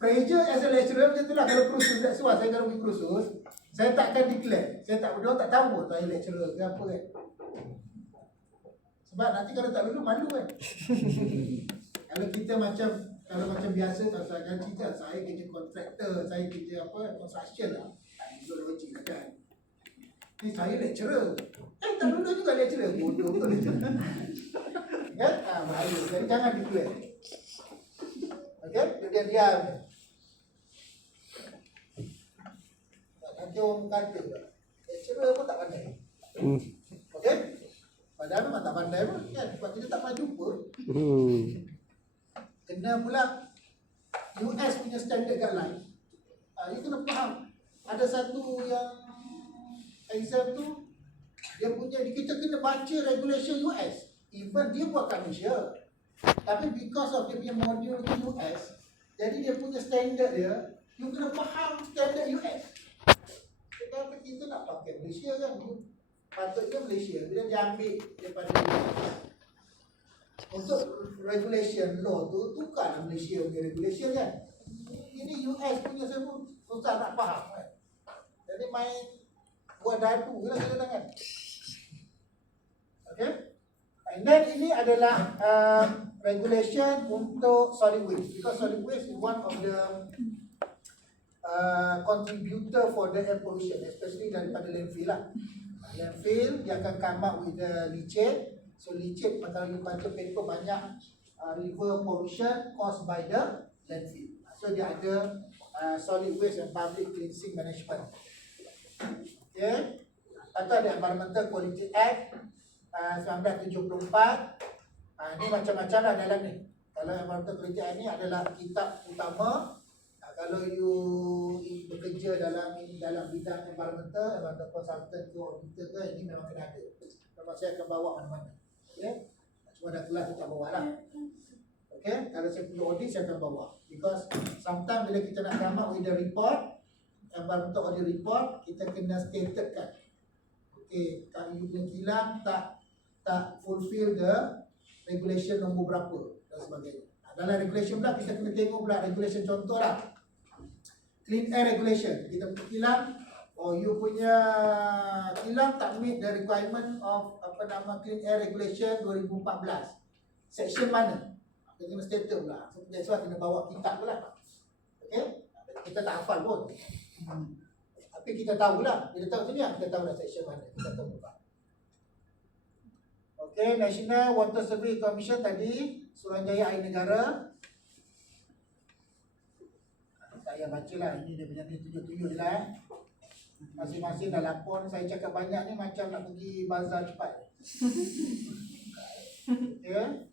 Pressure as a lecturer macam tu lah. Kalau kursus, that's why saya kalau pergi kursus, saya takkan declare. Saya tak, dia tak tahu pun saya lecturer ke apa kan. Sebab nanti kalau tak lulus, malu kan. Kalau kita kalau macam biasa, kalau saya akan cerita, saya kerja kontraktor, saya kerja apa, construction lah. Ideologi kan. Ni saya lecturer. Tak lulus juga lecturer. Bodoh betul lecturer. Kan? Malu. Jadi jangan declare. Okay? Dia diam. Nanti orang kata, lecturer pun tak pandai. Okay? Padahal memang tak pandai pun kan? Sebab kita tak pernah jumpa. Kena pula punya standard guideline, you kena faham. Ada satu yang exam tu, dia punya, kita kena baca regulation US. Even dia buat kat Malaysia, tapi because of dia punya module tu US, jadi dia punya standard dia, you kena faham standard US. Kenapa kita nak pakai Malaysia kan? Patutnya Malaysia, bila dia ambil daripada US. Untuk regulation law tu, bukanlah Malaysia punya regulation kan? Ini US punya semua, susah nak faham kan? Jadi main buat dadu je lah kadang-kadang. Okay? And then ini adalah regulation untuk solid waste, because solid waste is one of the contributor for the air pollution, especially daripada landfill lah. Landfill dia akan come up with the leachate. So leachate, kalau you baca paper banyak river pollution caused by the landfill. So dia ada solid waste and public cleansing management. Okay. Atau ada Environmental Quality Act 1974. Ini macam-macam lah dalam ni. Kalau Environmental Quality Act ni adalah kitab utama. Kalau you bekerja dalam bidang environmental consultant ke auditor ke, ini memang kena ada. Memang saya akan bawa mana-mana. Okay. Cuma dah kelas saya tak bawa lah. Okay. Kalau saya perlu audit, saya akan bawa. Because sometimes bila kita nak come up with the report, environmental audit report, kita kena stated kan. Okay, kalau you punya kilang tak fulfill the regulation nombor berapa dan sebagainya. Dalam regulation pula kita kena tengok pula regulation, contoh lah Clean Air Regulation. Kita punya kilang, you punya kilang tak meet the requirement of Clean Air Regulation 2014. Section mana? Kita kena stated pula. So that's why kena bawa kitab pula. Okay? Kita tak hafal pun. Tapi kita tahulah, kita tahu sini kita tahu dah section mana, kita tahu apa. Okey, National Water Survey Commission tadi, Suruhanjaya Air Negara. Tak payah bacalah, ini dia punya tunjuk-tunjuk je lah. Masing-masing dah lapor, saya cakap banyak ni macam nak pergi bazar cepat. Okey.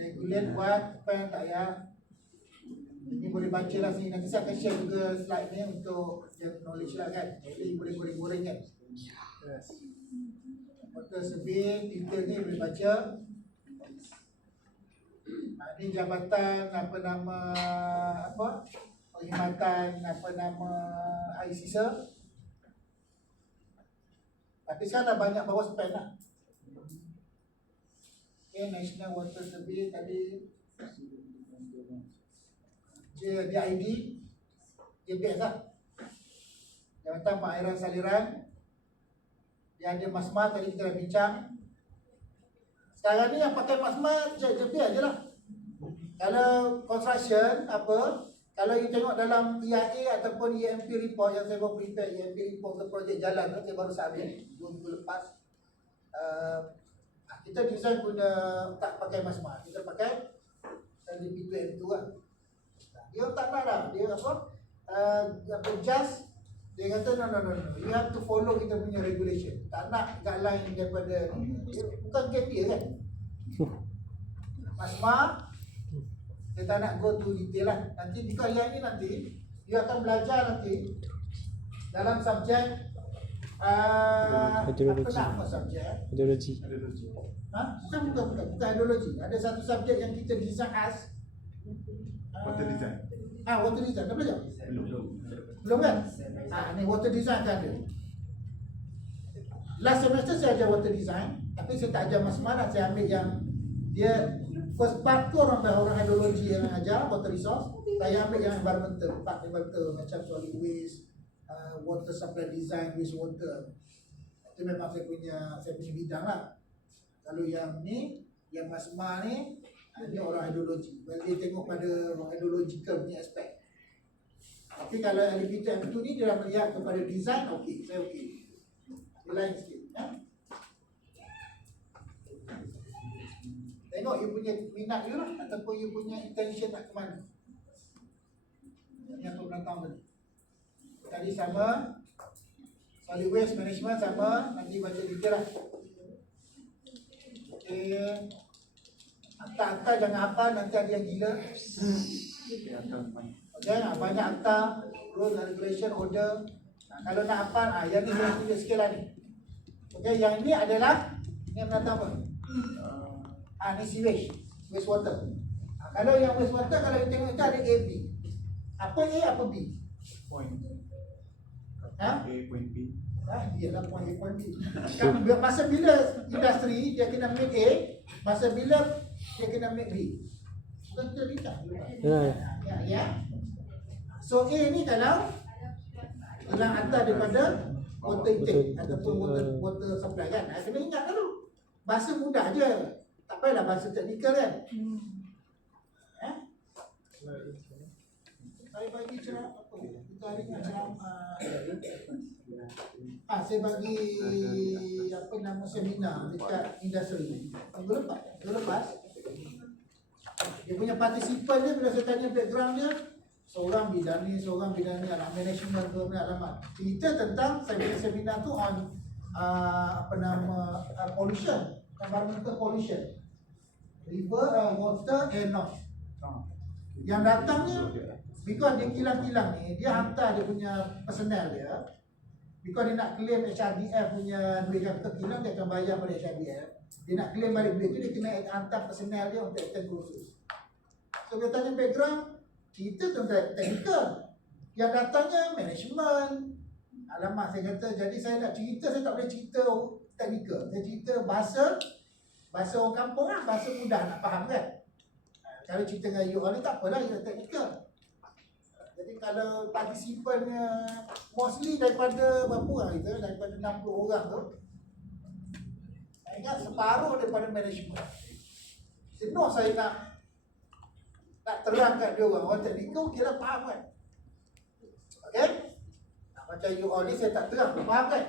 Regulate buat, apa yang tak payah. Ini boleh baca lah sini. Nanti saya akan share juga slide ni untuk get knowledge lah kan. Jadi boleh goreng-goreng kan. Water survey, detail ni boleh baca. Ini jabatan perkhidmatan air sisa. Tapi sekarang dah banyak bawa span lah. Okay, National Water Survey tadi. JID, JPS lah. Jabatan Pengairan Saliran. Dia ada MASMA, tadi kita dah bincang. Sekarang ni yang pakai MASMA, JPS je lah. Kalau construction, kalau you tengok dalam EIA ataupun EMP report yang saya baru prepare, EMP report untuk projek jalan tu, saya baru submit 2 minggu lepas. Kita design guna tak pakai MASMA, kita pakai LDP2M2 lah. Dia tak nak dah, dia just, dia kata no, you have to follow kita punya regulation. Tak nak guideline daripada ni. Dia, bukan game dia kan. MASMA, dia tak nak go to detail lah. Nanti because yang ni nanti, dia akan belajar nanti dalam subjek hidrologi. apa subjek? Hidrologi. Bukan hidrologi. Ada satu subjek yang kita design as Water design. Water design. Dah belajar? Belum kan? Ni water design kan ada. Last semester saya ajar water design, tapi saya tak ajar mas-mas, saya ambil yang dia first part tu orang hidrologi yang ajar water resource. Saya ambil yang environmental, part environmental macam solid waste, water supply design, waste water. Itu memang saya punya bidang lah. Kalau yang ni, yang mas-mas ni, dia orang hidrologi. Dia tengok pada hidrological punya aspek. Tapi kalau LPT M2 ni dia dah melihat kepada design, okey, saya okey. Dia lain sikit. Ya? Tengok you punya minat you lah, ataupun you punya intention nak ke mana. Yang tu pernah tahu tadi. Tadi sama, solid waste management sama, nanti baca detail lah. Okey. Akta-akta jangan hafal, nanti ada yang gila. Okay, banyak akta, rules and regulation, order. Kalau nak hafal, yang ni saya tulis sikit lah ni. Okay, yang ini adalah, ni menata apa? Ni sewage, wastewater. Kalau yang wastewater, kalau you tengok itu ada A, B. Apa A, apa B? Point Ha? A, point B. Iyalah point A, point B. Masa bila industri, dia kena make A, masa bila dia kena make B. Bukan kita minta. Ya. So A ni kalau hilang hantar daripada water intake ataupun water supply kan. Kena ingat dulu. Bahasa mudah je. Tak payahlah bahasa teknikal kan. Saya bagi ceramah apa? Kita hari ni ceramah. Saya bagi apa nama seminar dekat industri. Minggu lepas. Dia punya partisipan dia bila saya tanya background dia, seorang bidang ni, alam management tu, alamat. Cerita tentang saya punya seminar tu on pollution, environmental pollution. River, water and noise. Yang datangnya because dia kilang-kilang ni, dia hantar dia punya personel dia. Because dia nak claim HRDF punya duit capital kilang, dia akan bayar pada HRDF. Dia nak claim balik duit tu, dia kena hantar personel dia untuk attend kursus. So dia tanya background, cerita tentang technical. Yang datangnya management. Alamak, saya kata, jadi saya nak cerita, saya tak boleh cerita technical. Saya cerita bahasa orang kampung lah, bahasa mudah nak faham kan. Kalau cerita dengan you all ni tak apalah, you technical. Jadi kalau partisipannya mostly daripada berapa orang kita, daripada 60 orang tu, saya ingat separuh daripada management. Jenuh saya nak terang kat dia orang teknikal kira faham kan. Okay? Macam you all ni saya tak terang, faham kan?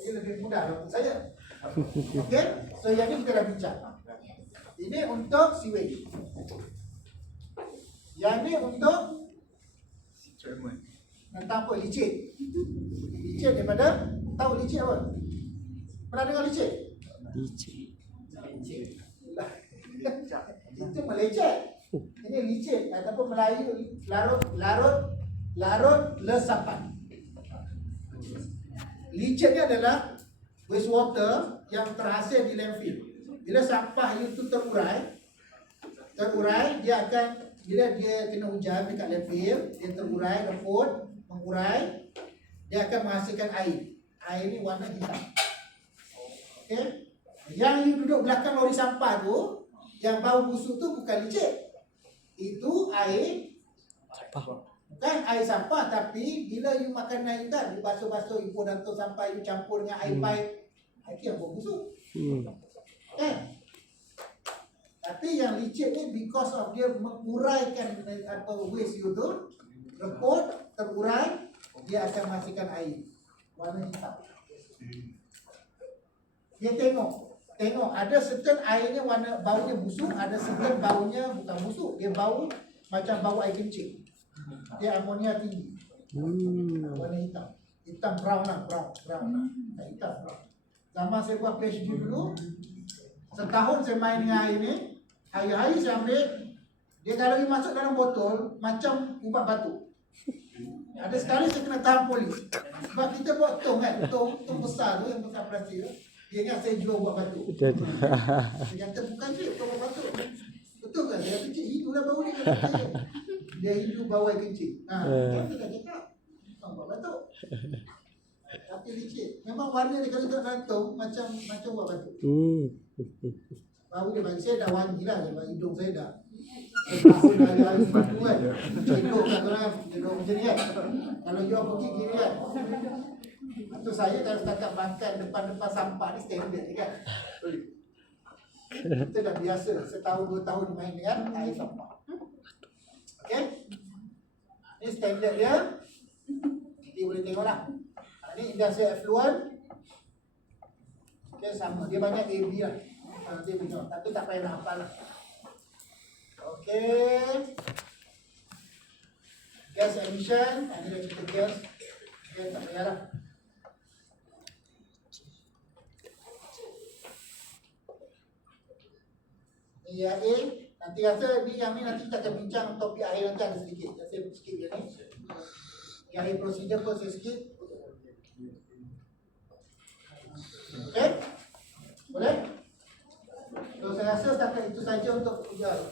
Ini lebih mudah untuk saya. Okay? So yang ni kita dah bincang. Ini untuk sewage. Yang ni untuk tentang apa? Licin. Licin daripada, tahu licin apa? Pernah dengar licin? Itu melecet. Ini licin ataupun Melayu larut lesapan. Licin ni adalah wastewater yang terhasil di landfill. Bila sampah itu terurai, dia akan, bila dia kena hujan dekat landfill, dia terurai, lembut, mengurai, dia akan menghasilkan air. Air ni warna hitam. Okay? Yang you duduk belakang lori sampah tu, yang bau busuk tu bukan licin. Itu air bukan air sampah, tapi bila you makan air kan, you basuh-basuh, you pun dantuk sampah, you campur dengan air pipe, air yang bau busuk. Kan? Tapi yang licin ni because of dia menguraikan apa waste you tu, repot, terurai, dia akan menghasilkan air warna hitam. Dia tengok ada certain airnya warna baunya busuk, ada certain baunya bukan busuk, dia bau macam bau air kencing. Dia amonia tinggi. Warna hitam brown lah, brown. Hitam brown. Zaman saya buat PhD dulu, setahun saya main dengan air ni, hari-hari saya ambil, dia kalau dia masuk dalam botol macam ubat batuk. Ada sekali saya kena tahan polis. Sebab kita buat tong kan, tong besar tu, yang besar plastik tu. Dia ingat saya jual ubat batuk. Dia kata bukan cik, tong ubat batuk. Betul kan? Dia kata cik, hidu lah bau ni. Dia hidu bau air kencing. Kan dia dah cakap, tong ubat batuk. Tapi licin. Memang warna dia kalau tak gantung macam ubat batuk. Bau dia bagi saya dah wangi lah, sebab hidung saya dah tahun hari-hari batu kan. Cedok kat orang, cedok macam ni kan. Kalau jual pergi kiri kan. Itu saya kalau setakat bangkai depan-depan sampah ni standard je kan. Kita dah biasa setahun 2 tahun main dengan air sampah. Okay. Ini standard dia. Jadi boleh tengok lah. Ini industrial effluent. Okay, sama. Dia banyak AB lah. Nanti tengok. Tapi tak payah nak hafal lah. Okay. Gas emission. Ini dah cerita gas. Okay, tak payah lah. Ni yang A. Nanti rasa ni yang ni nanti kita akan bincang topik akhir nanti ada sedikit. Saya sikit je ni. Yang A procedure pun saya sikit. Okay? Boleh? So saya rasa setakat itu saja untuk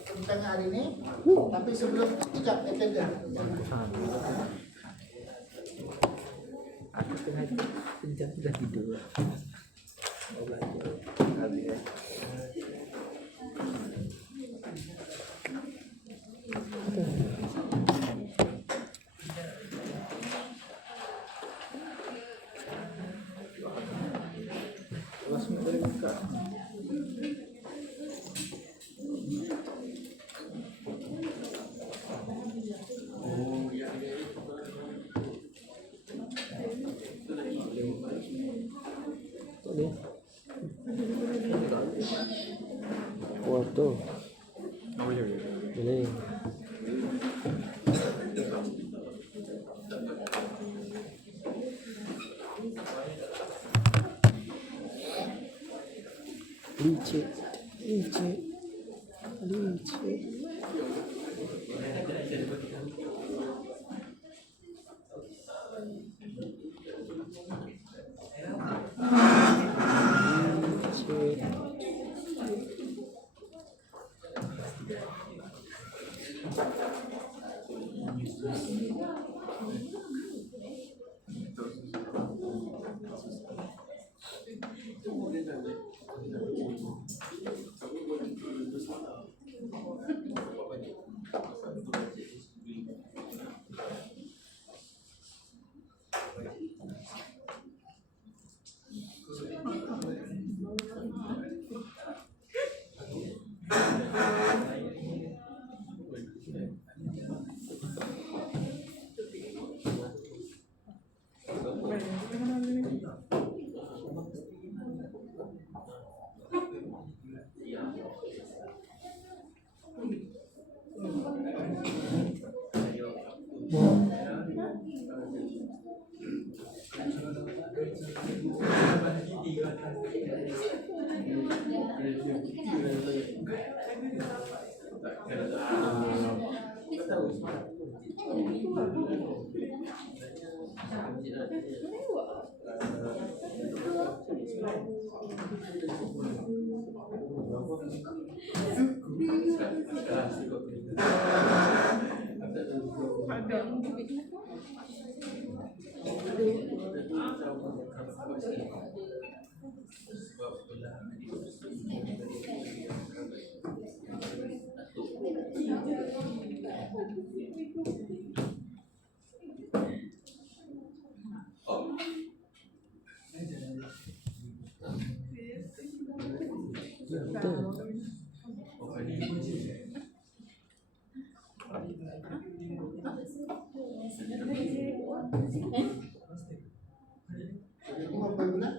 perbincangan hari ini. Tapi sebelum sekejap attendance. Aku tengah sejam sudah tidur. Mau belajar. Habis kan. Terus boleh buka. Boleh. Wato. Boleh. Licik. Licik. Licik. Berapa bulan?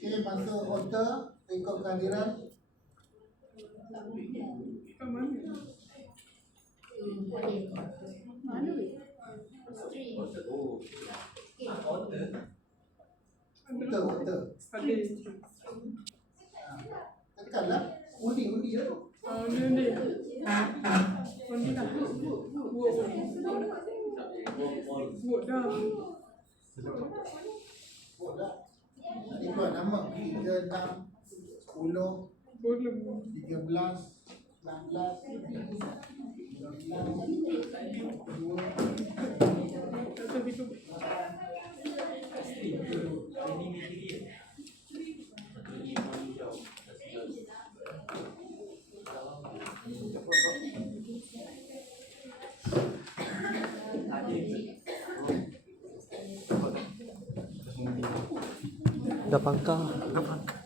Okey, masuk hotel, ikut kehadiran. Hotel. Tekanlah, undi je tu. Buat dah. Nanti keluar nama 3, 6, 10, 13, 19, 20. Ada pangkal. Apa?